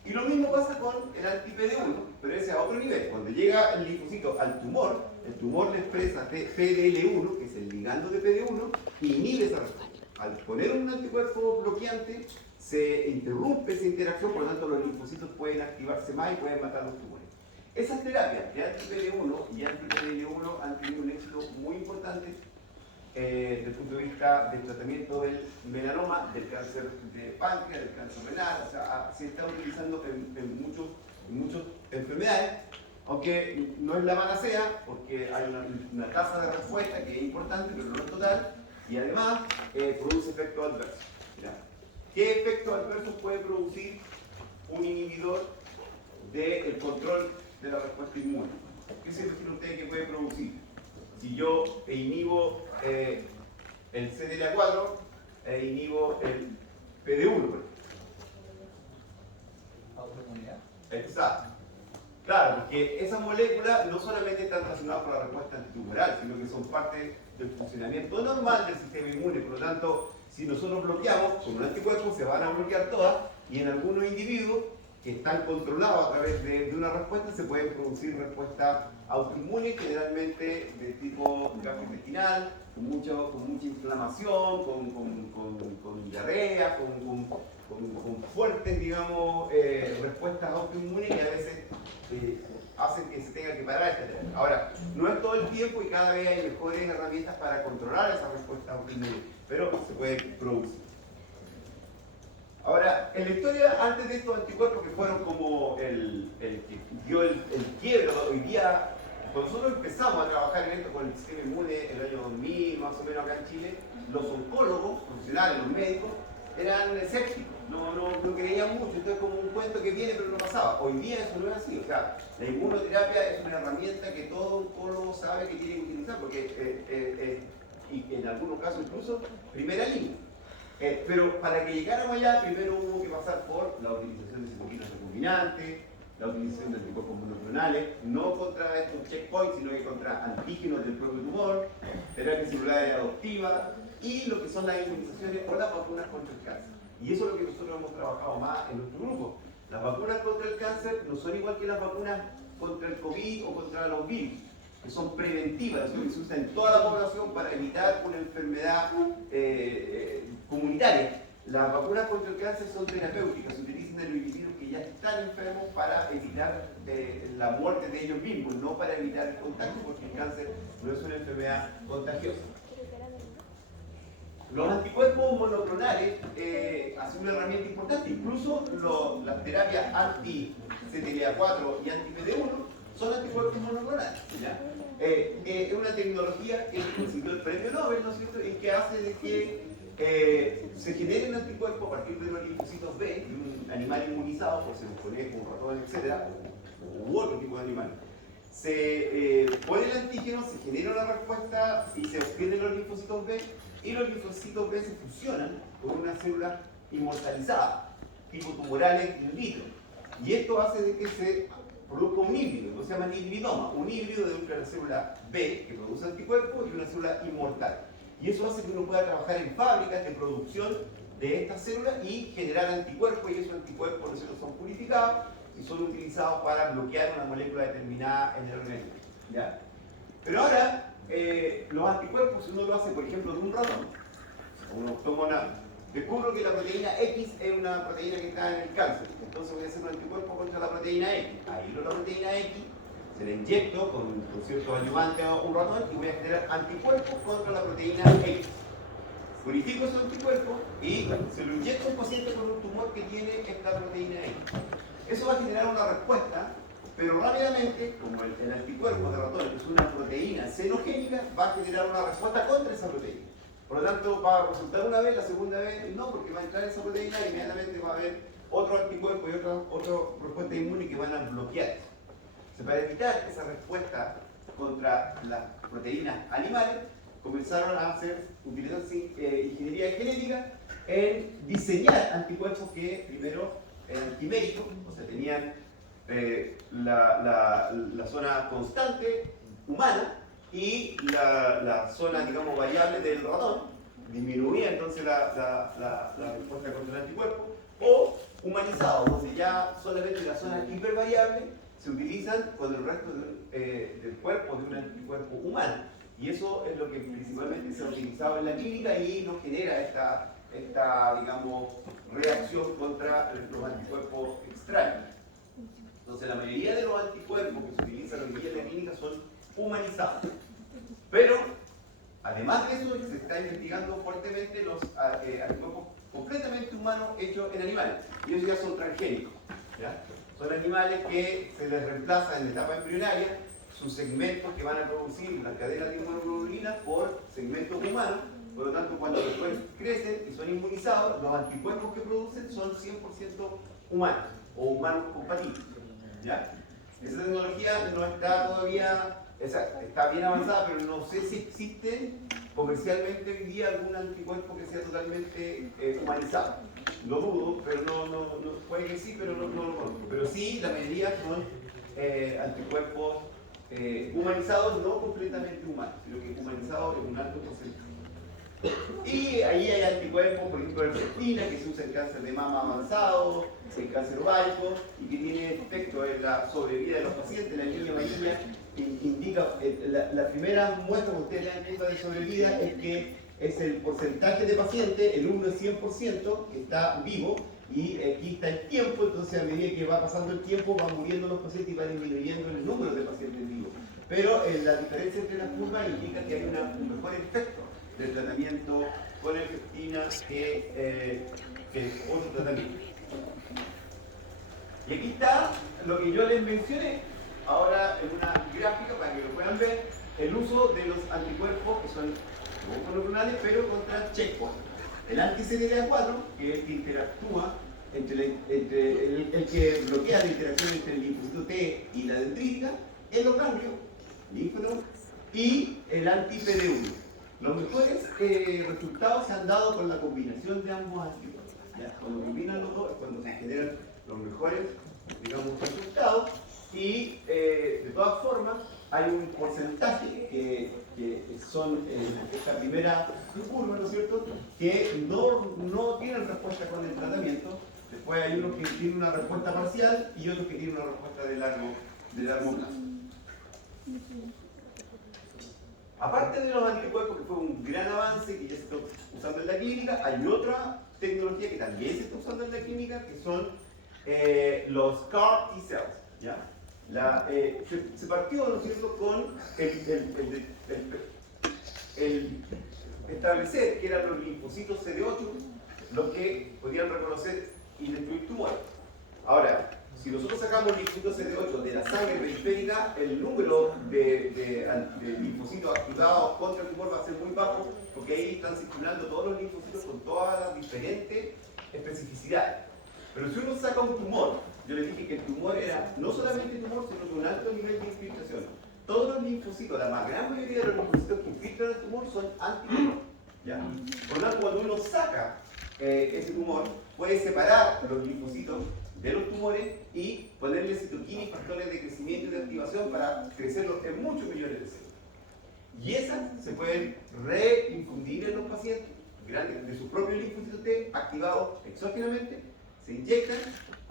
Y lo mismo pasa con el anti-PD1, pero ese a otro nivel. Cuando llega el linfocito al tumor, el tumor le expresa PDL1, que es el ligando de PD1, y inhibe esa respuesta. Al poner un anticuerpo bloqueante, se interrumpe esa interacción, por lo tanto los linfocitos pueden activarse más y pueden matar los tumores. Esas terapias de anti-PD1 y anti-PDL1 han tenido un éxito muy importante desde el punto de vista del tratamiento del melanoma, del cáncer de páncreas, del cáncer renal, o sea, se está utilizando en muchas enfermedades, aunque no es la panacea, porque hay una tasa de respuesta que es importante, pero no es total, y además produce efectos adversos. Mirá, ¿qué efectos adversos puede producir un inhibidor del control de la respuesta inmune? ¿Qué se imagina usted que puede producir? Si yo inhibo el CTLA4 e inhibo el PD1. ¿Autoinmunidad? Exacto. Claro, porque esas moléculas no solamente están relacionadas con la respuesta antitumoral, sino que son parte del funcionamiento normal del sistema inmune. Por lo tanto, si nosotros bloqueamos con un anticuerpo, se van a bloquear todas, y en algunos individuos que están controlados a través de una respuesta, se pueden producir respuestas autoinmunes, generalmente de tipo gastrointestinal, con mucha inflamación, con diarrea, con fuertes, digamos, respuestas autoinmunes que a veces hacen que se tenga que parar esta terapia. Ahora, no es todo el tiempo y cada vez hay mejores herramientas para controlar esas respuestas autoinmunes, pero se puede producir. Ahora, en la historia, antes de estos anticuerpos que fueron como el que dio el quiebre, hoy día, cuando nosotros empezamos a trabajar en esto con el sistema inmune en el año 2000, más o menos acá en Chile, los oncólogos, profesionales, los médicos, eran escépticos, no creían mucho, esto es como un cuento que viene pero no pasaba. Hoy día eso no es así, o sea, la inmunoterapia es una herramienta que todo oncólogo sabe que tiene que utilizar, porque y en algunos casos incluso, primera línea. Pero para que llegáramos allá, primero hubo que pasar por la utilización de citoquinas recombinantes, la utilización de anticuerpos monoclonales, no contra estos checkpoints, sino que contra antígenos del propio tumor, terapia celular adoptiva y lo que son las inmunizaciones o las vacunas contra el cáncer. Y eso es lo que nosotros hemos trabajado más en nuestro grupo. Las vacunas contra el cáncer no son igual que las vacunas contra el COVID o contra los virus, que son preventivas, que se usan en toda la población para evitar una enfermedad comunitaria. Las vacunas contra el cáncer son terapéuticas, se utilizan en los individuos que ya están enfermos para evitar la muerte de ellos mismos, no para evitar el contagio, porque el cáncer no es una enfermedad contagiosa. Los anticuerpos monoclonales hacen una herramienta importante, incluso las terapias anti-CTLA4 y anti-PD1 son anticuerpos monoclonales. Es una tecnología que consiguió el premio Nobel, ¿no es cierto?, en que hace de que se generen anticuerpos a partir de los linfocitos B de un animal inmunizado, por ser un conejo, un ratón, etc., u otro tipo de animal. Se pone el antígeno, se genera una respuesta y se obtienen los linfocitos B, y los linfocitos B se fusionan con una célula inmortalizada, tipo tumorales in vitro. Y esto hace de que se produzca un híbrido, que se llama hibridoma, un híbrido de una célula B que produce anticuerpos y una célula inmortal. Y eso hace que uno pueda trabajar en fábricas de producción de estas células y generar anticuerpos, y esos anticuerpos nosotros son purificados y son utilizados para bloquear una molécula determinada en el organismo. ¿Ya? Pero ahora, los anticuerpos, si uno lo hace, por ejemplo, de un ratón, uno toma descubro que la proteína X es una proteína que está en el cáncer, entonces voy a hacer un anticuerpo contra la proteína X. Aíslo la proteína X, se la inyecto con ciertos ayudantes a un ratón y voy a generar anticuerpos contra la proteína X. Purifico esos anticuerpos y se lo inyecto a un paciente con un tumor que tiene esta proteína X. Eso va a generar una respuesta, pero rápidamente, como el anticuerpo de ratón es una proteína xenogénica, va a generar una respuesta contra esa proteína. Por lo tanto, va a resultar una vez, la segunda vez no, porque va a entrar esa proteína y inmediatamente va a haber otro anticuerpo y otra respuesta inmune que van a bloquear eso. Entonces, para evitar esa respuesta contra las proteínas animales, comenzaron a utilizar ingeniería genética en diseñar anticuerpos que primero eran quiméricos, o sea, tenían la zona constante humana y la zona, digamos, variable del ratón, disminuía entonces la respuesta contra el anticuerpo, o humanizado, donde ya solamente las zonas hipervariables se utilizan con el resto del cuerpo de un anticuerpo humano. Y eso es lo que principalmente se ha utilizado en la clínica y nos genera esta digamos, reacción contra los anticuerpos extraños. Entonces, la mayoría de los anticuerpos que se utilizan hoy día en la clínica son humanizados. Pero, además de eso, se está investigando fuertemente los anticuerpos completamente humanos hechos en animales. Y ellos ya son transgénicos. ¿Ya? Son animales que se les reemplaza en la etapa embrionaria sus segmentos que van a producir las cadenas de inmunoglobulinas por segmentos humanos. Por lo tanto, cuando después crecen y son inmunizados, los anticuerpos que producen son 100% humanos o humanos compatibles. ¿Ya? Esa tecnología no está todavía, está bien avanzada, pero no sé si existe comercialmente hoy día algún anticuerpo que sea totalmente humanizado. Lo dudo, pero no, puede que sí, pero no lo conozco. Pero sí, la mayoría son anticuerpos humanizados, no completamente humanos, sino que humanizados en un alto porcentaje. Y ahí hay anticuerpos, por ejemplo, herceptina, que se usa en cáncer de mama avanzado, en cáncer ovárico, y que tiene efecto en la sobrevida de los pacientes. La línea amarilla indica, la primera muestra que ustedes le dan de sobrevida es que es el porcentaje de pacientes, el 1 es 100%, que está vivo, y aquí está el tiempo, entonces a medida que va pasando el tiempo van muriendo los pacientes y va disminuyendo el número de pacientes vivos. Pero la diferencia entre las curvas indica que hay un mejor efecto del tratamiento con herceptina que otro tratamiento. Y aquí está lo que yo les mencioné, ahora en una gráfica para que lo puedan ver, el uso de los anticuerpos que son monoclonales pero contra checkpoint. El anti-CTLA4, que es el que interactúa entre el que bloquea la interacción entre el linfocito T y la dendrítica, el ganglio, linfonodo, y el anti-PD1. Los mejores resultados se han dado con la combinación de ambos anticuerpos. Cuando combinan los dos es cuando se generan los mejores, digamos, resultados, y de todas formas hay un porcentaje que son esta primera curva, ¿no es cierto?, que no tienen respuesta con el tratamiento. Después hay unos que tienen una respuesta parcial y otros que tienen una respuesta de largo plazo. Aparte de los anticuerpos, que fue un gran avance que ya se está usando en la clínica, hay otra tecnología que también se está usando en la clínica, que son los CAR T-cells. ¿Ya? Se partió, ¿no es cierto?, con el establecer que eran los linfocitos CD8 los que podían reconocer y destruir tumores. Ahora, si nosotros sacamos linfocitos CD8 de la sangre periférica, el número de linfocitos activados contra el tumor va a ser muy bajo, porque ahí están circulando todos los linfocitos con todas las diferentes especificidades. Pero si uno saca un tumor, yo les dije que el tumor era no solamente tumor, sino con un alto nivel de infiltración. Todos los linfocitos, la más gran mayoría de los linfocitos que infiltran el tumor son antitumor. ¿Ya? Por lo tanto, cuando uno saca ese tumor, puede separar los linfocitos de los tumores y ponerle citoquina y factores de crecimiento y de activación para crecerlos en muchos millones de células. Y esas se pueden reinfundir en los pacientes de sus propios linfocitos T activados exógenamente, se inyectan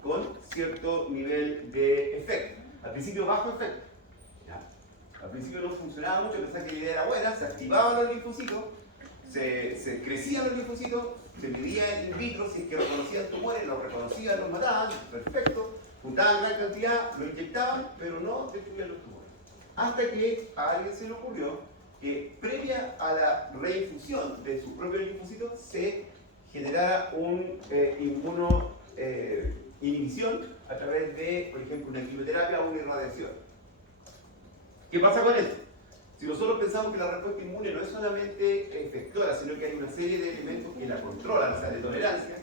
con cierto nivel de efecto. Al principio bajo efecto. ¿Ya? Al principio no funcionaba mucho, pensaba que la idea era buena, se activaban los linfocitos, se crecían los linfocitos, se medía in vitro si es que reconocían tumores, los reconocían, los mataban, perfecto, juntaban gran cantidad, lo inyectaban, pero no destruían los tumores. Hasta que a alguien se le ocurrió que previa a la reinfusión de sus propios linfocitos se generara un inhibición a través de, por ejemplo, una quimioterapia o una irradiación. ¿Qué pasa con eso? Si nosotros pensamos que la respuesta inmune no es solamente efectora, sino que hay una serie de elementos que la controlan, o sea, de tolerancia,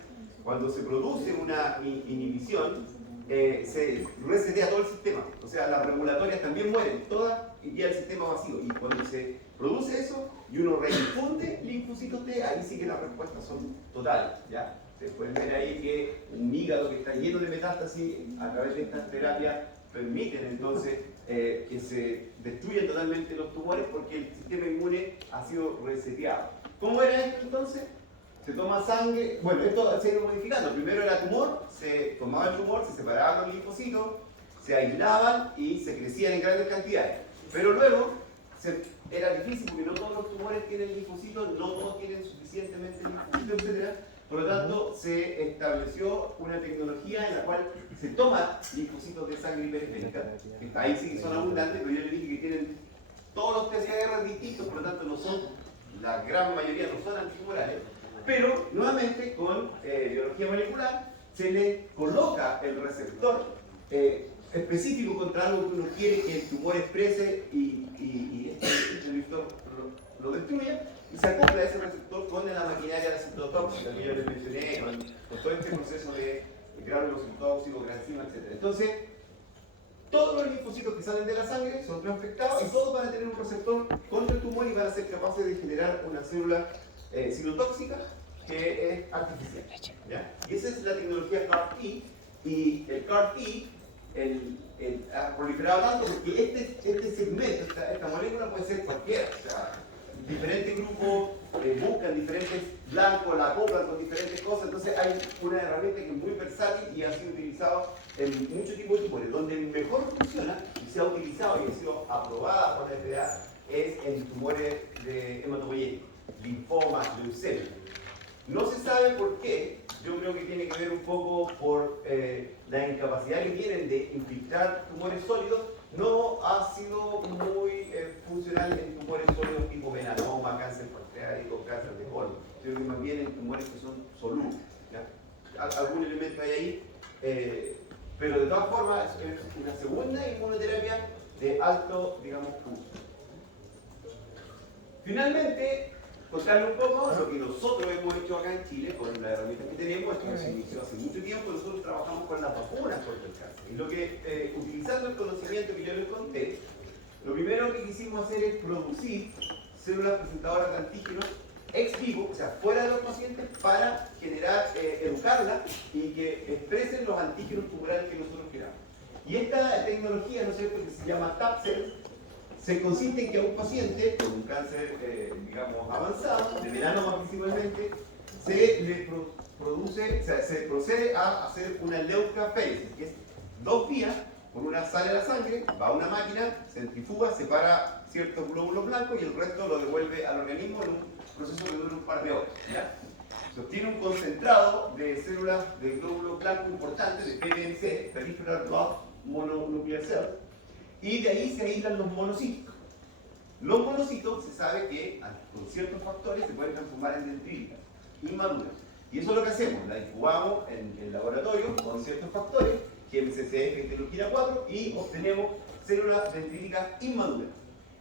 cuando se produce una inhibición, se resetea todo el sistema. O sea, las regulatorias también mueren, todas, y queda el sistema vacío. Y cuando se produce eso y uno reinfunde linfocitos T, ahí sí que las respuestas son totales, ¿ya? Ustedes pueden ver ahí que un hígado que está lleno de metástasis, a través de estas terapias, permiten entonces que se destruyan totalmente los tumores porque el sistema inmune ha sido reseteado. ¿Cómo era esto entonces? Se toma sangre, bueno, esto se ha ido modificando. Primero era tumor, se tomaba el tumor, se separaban los linfocitos, se aislaban y se crecían en grandes cantidades. Pero luego era difícil porque no todos los tumores tienen linfocitos, no todos tienen suficientemente linfocitos, etc. Por lo tanto, se estableció una tecnología en la cual se toma linfocitos de sangre periférica, que ahí sí que son abundantes, pero yo les dije que tienen todos los TCR distintos, por lo tanto no son, la gran mayoría no son antitumorales, pero nuevamente con biología molecular se le coloca el receptor específico contra algo que uno quiere que el tumor exprese y este receptor lo destruya, y se acopla ese receptor con la maquinaria de citotóxica que yo les mencioné, con todo este proceso de gránulos tóxicos, granzima, etc. Entonces, todos los linfocitos que salen de la sangre son transfectados y todos van a tener un receptor contra el tumor y van a ser capaces de generar una célula citotóxica que es artificial, ¿ya? Y esa es la tecnología CAR-T, y el CAR-T ha proliferado tanto porque este segmento, esta molécula puede ser cualquiera, o sea, diferentes grupos buscan diferentes blancos, la acoplan con diferentes cosas, entonces hay una herramienta que es muy versátil y ha sido utilizado en muchos tipos de tumores. Donde mejor funciona y se ha utilizado y ha sido aprobada por la FDA es en tumores de hematopoyéticos, linfomas, leucemia. No se sabe por qué, yo creo que tiene que ver un poco por la incapacidad que tienen de infiltrar tumores sólidos, no ha sido muy funcional en tumores sólidos tipo melanoma, cáncer pancreático, cáncer de colon, sino que más bien en tumores que son solubles. Algún elemento hay ahí, pero de todas formas es una segunda inmunoterapia de alto, digamos, uso. Finalmente, contarle un poco lo que nosotros hemos hecho acá en Chile con las herramientas que tenemos. Esto se inició hace mucho tiempo. Nosotros trabajamos con las vacunas contra el cáncer. Y lo que, utilizando el conocimiento que yo les conté, lo primero que quisimos hacer es producir células presentadoras de antígenos ex vivo, o sea, fuera de los pacientes, para generar, educarlas y que expresen los antígenos tumorales que nosotros queramos. Y esta tecnología, ¿no es cierto?, que se llama TAPCEL, se consiste en que a un paciente con un cáncer, digamos, avanzado, de melanoma principalmente, se le produce, o sea, se procede a hacer una leukapheresis, que es 2 vías, por una sale a la sangre, va a una máquina, centrifuga, separa ciertos glóbulos blancos y el resto lo devuelve al organismo en un proceso que dura un par de horas, ¿ya? Se obtiene un concentrado de células de glóbulos blancos importantes, de PBMC, Peripheral Blood Mononuclear Cells, y de ahí se aíslan los monocitos. Los monocitos se sabe que con ciertos factores se pueden transformar en dendríticas inmaduras. Y eso es lo que hacemos, la incubamos en el laboratorio con ciertos factores, GMCCF, interleuquina 4, y obtenemos células dendríticas inmaduras.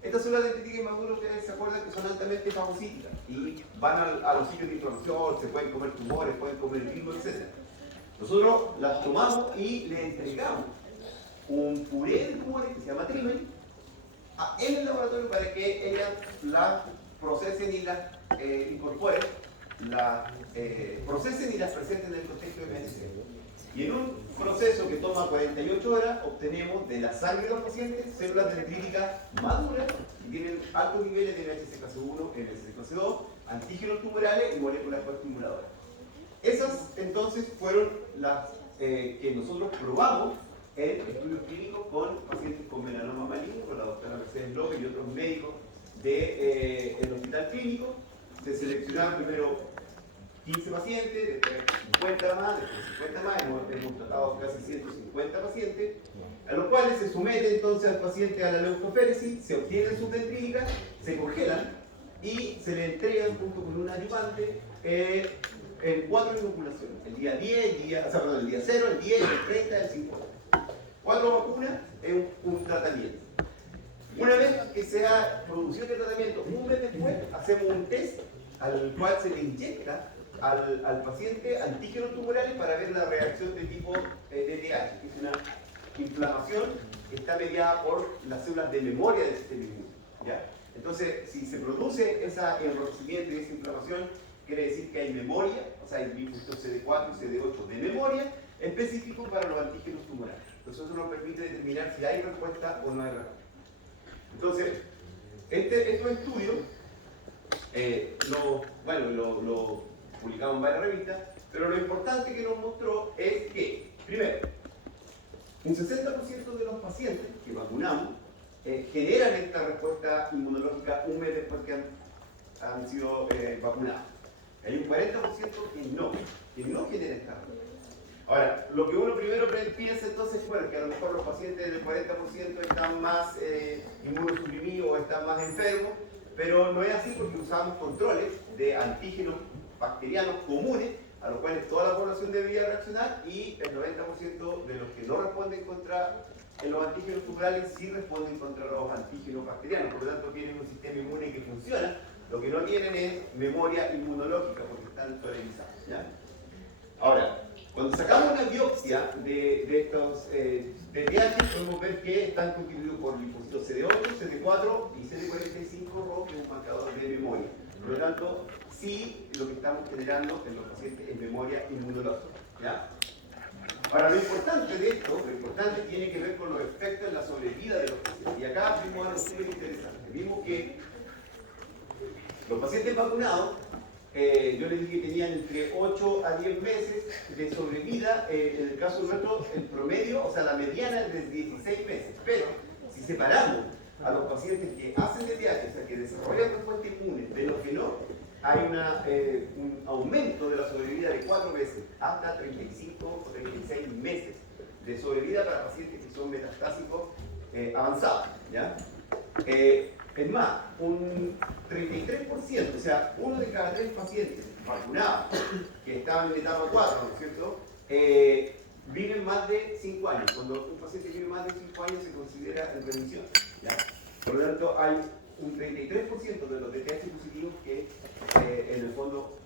Estas células dendríticas inmaduras, ustedes se acuerdan que son altamente fagocíticas y van a los sitios de inflamación, se pueden comer tumores, pueden comer virus, etc. Nosotros las tomamos y le entregamos un puré de tumores que se llama trimen en el laboratorio para que ellas las procesen y las incorporen, procesen y las presenten en el contexto de medicina. Y en un proceso que toma 48 horas obtenemos de la sangre de los pacientes células dendríticas maduras que tienen altos niveles de NHCKC1, NHCKC2, antígenos tumorales y moléculas coestimuladoras. Esas entonces fueron las que nosotros probamos en estudios clínicos con pacientes con melanoma maligno, con la doctora Mercedes López y otros médicos del hospital clínico. Se seleccionaron primero 15 pacientes, después 50 más, después 50 más, hemos tratado casi 150 pacientes, a los cuales se somete entonces al paciente a la leukapheresis, se obtienen sus dendríticas, se congelan y se le entregan junto con un ayudante en 4 inoculaciones, el día 10, el día 0, el 10, el 30, el 50. 4 vacunas es un tratamiento. Una vez que se ha producido un test al cual se le inyecta al paciente antígenos tumorales para ver la reacción de tipo DTH, que es una inflamación que está mediada por las células de memoria del sistema inmune. ¿Ya? Entonces, si se produce ese enrojecimiento y esa inflamación, quiere decir que hay memoria, o sea, hay linfocitos CD4 y CD8 de memoria específico para los antígenos tumorales. Entonces, eso nos permite determinar si hay respuesta o no hay respuesta. Entonces, estos estudios lo publicamos en varias revistas, pero lo importante que nos mostró es que, primero, un 60% de los pacientes que vacunamos generan esta respuesta inmunológica un mes después que han sido vacunados. Hay un 40% que no genera esta respuesta. Ahora, lo que uno primero piensa entonces es que a lo mejor los pacientes del 40% están más inmunosuprimidos o están más enfermos, pero no es así porque usamos controles de antígenos bacterianos comunes a los cuales toda la población debería reaccionar, y el 90% de los que no responden contra los antígenos tumorales sí responden contra los antígenos bacterianos, por lo tanto tienen un sistema inmune que funciona. Lo que no tienen es memoria inmunológica porque están tolerizados, ¿ya? Ahora, cuando sacamos una biopsia de estos DTH, podemos ver que están constituidos por linfocitos CD8, CD4 y CD45 que es un marcador de memoria. Por lo tanto, sí, lo que estamos generando en los pacientes es memoria inmunológica, ¿ya? Ahora, lo importante de esto, tiene que ver con los efectos en la sobrevida de los pacientes. Y acá vimos algo súper interesante. Vimos que los pacientes vacunados, yo les dije que tenían entre 8 a 10 meses de sobrevida. En el caso nuestro, el promedio, o sea, la mediana es de 16 meses. Pero, si separamos a los pacientes que hacen DTH, o sea, que desarrollan respuesta inmune, de los que no, hay un aumento de la sobrevida de 4 meses, hasta 35 o 36 meses de sobrevida para pacientes que son metastásicos avanzados, ¿ya? Es más, un 33%, o sea, 1 de cada 3 pacientes vacunados que estaban en etapa 4, ¿no es cierto?, viven más de 5 años. Cuando un paciente vive más de 5 años se considera en remisión, ¿ya? Por lo tanto, hay un 33% de los DTH positivos que en el fondo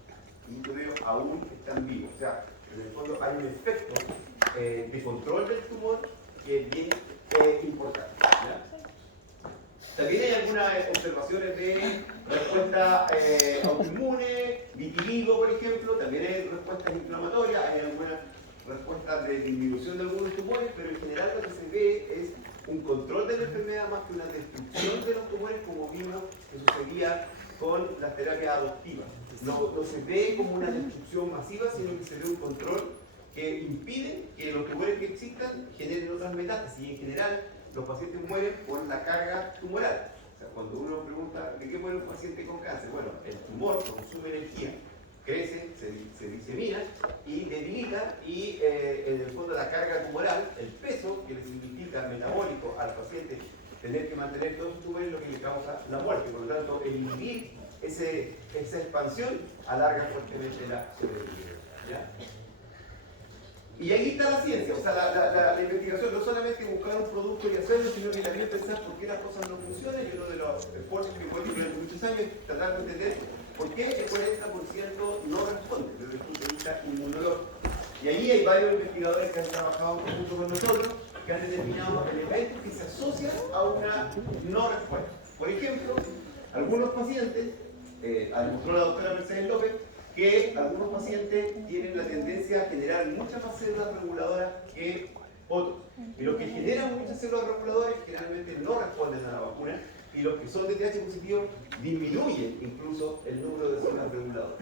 aún están vivos. O sea, en el fondo hay un efecto de control del tumor que es bien importante, ¿ya? También hay algunas observaciones de respuesta autoinmune, vitiligo, por ejemplo. También hay respuestas inflamatorias, hay algunas respuestas de disminución de algunos tumores, pero en general lo que se ve es un control de la enfermedad más que una destrucción de los tumores, como vimos que sucedía con las terapias adoptivas. No se ve como una destrucción masiva, sino que se ve un control que impide que los tumores que existan generen otras metástasis, y en general los pacientes mueren por la carga tumoral. O sea, cuando uno pregunta ¿de qué muere un paciente con cáncer? Bueno, el tumor consume energía, crece, se disemina y debilita, y en el fondo la carga tumoral, el peso que le significa metabólico al paciente tener que mantener todos sus tumores, es lo que le causa la muerte. Por lo tanto, el inhibir esa expansión alarga fuertemente la sobrevida, ¿ya? Y ahí está la ciencia, o sea, la investigación no solamente buscar un producto y hacerlo, sino que también pensar por qué las cosas no funcionan. Y uno de los esfuerzos que fue durante muchos años es tratar de entender por qué el 40% no responde desde el punto de vista inmunológico. Y ahí hay varios investigadores que han trabajado junto con nosotros, que han determinado elementos que se asocian a una no respuesta. Por ejemplo, algunos pacientes, demostró la doctora Mercedes López, que algunos pacientes tienen la tendencia a generar muchas más células reguladoras que otros. Y los que generan muchas células reguladoras generalmente no responden a la vacuna, y los que son de DTH positivos disminuyen incluso el número de células reguladoras.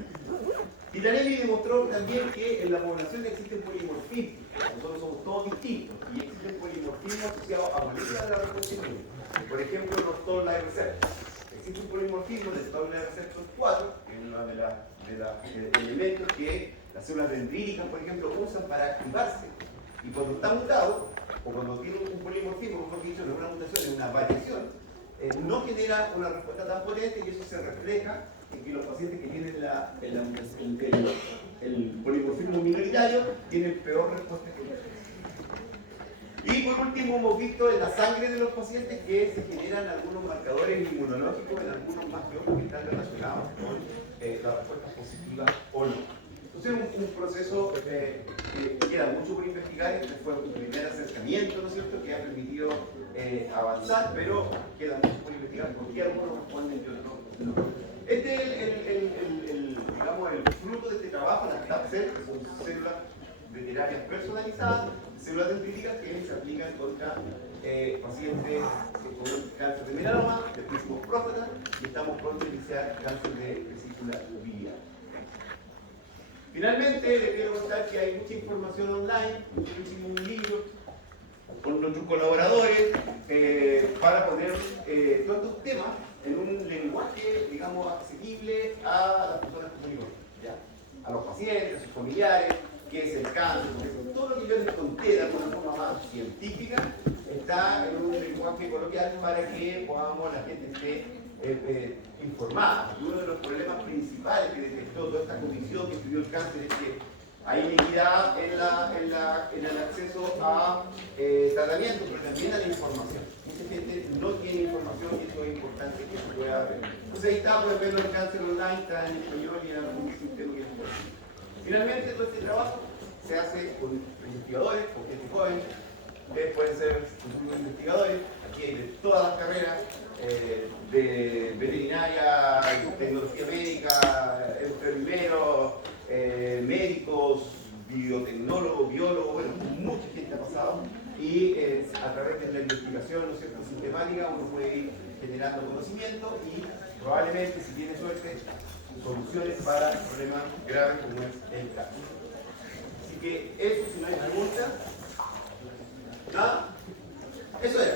Titanelli demostró también que en la población existen polimorfismos. Nosotros somos todos distintos y existen polimorfismos asociados a moléculas de la respuesta inmune. Por ejemplo, los toll-like receptors. Existe un polimorfismo del toll-like receptor 4, que es uno de los elementos que las células dendríticas, por ejemplo, usan para activarse. Y cuando está mutado, o cuando tiene un polimorfismo, mejor dicho, no es una mutación, es una variación, no genera una respuesta tan potente, y eso se refleja en que los pacientes que tienen el polimorfismo minoritario tienen peor respuesta que otros. Y por último hemos visto en la sangre de los pacientes que se generan algunos marcadores inmunológicos en algunos macrófagos que están relacionados con las respuestas positivas o no. Entonces un proceso que queda mucho por investigar. Este fue un primer acercamiento, ¿no es cierto?, que ha permitido avanzar, pero queda mucho por investigar porque algunos responden y otros no. Este es digamos, el fruto de este trabajo, las TAPCEL, que son células veterinarias personalizadas, células dendríticas que se aplican contra pacientes con cáncer de melanoma, después hicimos próstata y estamos pronto a iniciar cáncer de vesícula biliar. Finalmente, les quiero contar que hay mucha información online. Nosotros hicimos un libro con nuestros colaboradores para poner todos estos temas en un lenguaje, digamos, accesible a las personas comunes, ¿ya? A los pacientes, a sus familiares, qué es el cáncer, todo lo que yo les conté de alguna forma más científica está en un lenguaje coloquial para que podamos, la gente esté informada. Y uno de los problemas principales que detectó toda esta comisión que estudió el cáncer es que hay inequidad en el acceso a tratamiento, pero también a la información. Mucha gente no tiene información y eso es importante que se pueda ver. Entonces ahí está, pueden verlo en Cáncer Online, está en español y en algún sistema que es posible. Finalmente, todo este trabajo se hace con investigadores, con gente joven. Ustedes pueden ser futuros investigadores, aquí hay de todas las carreras, de veterinaria, tecnología médica, enfermeros, médicos, biotecnólogos, biólogos, bueno, mucha gente ha pasado y a través de la investigación, ¿no es cierto?, sistemática, uno puede ir generando conocimiento y probablemente, si tiene suerte, soluciones para problemas graves como es el cáncer. Así que eso, si no hay preguntas, nada, eso es.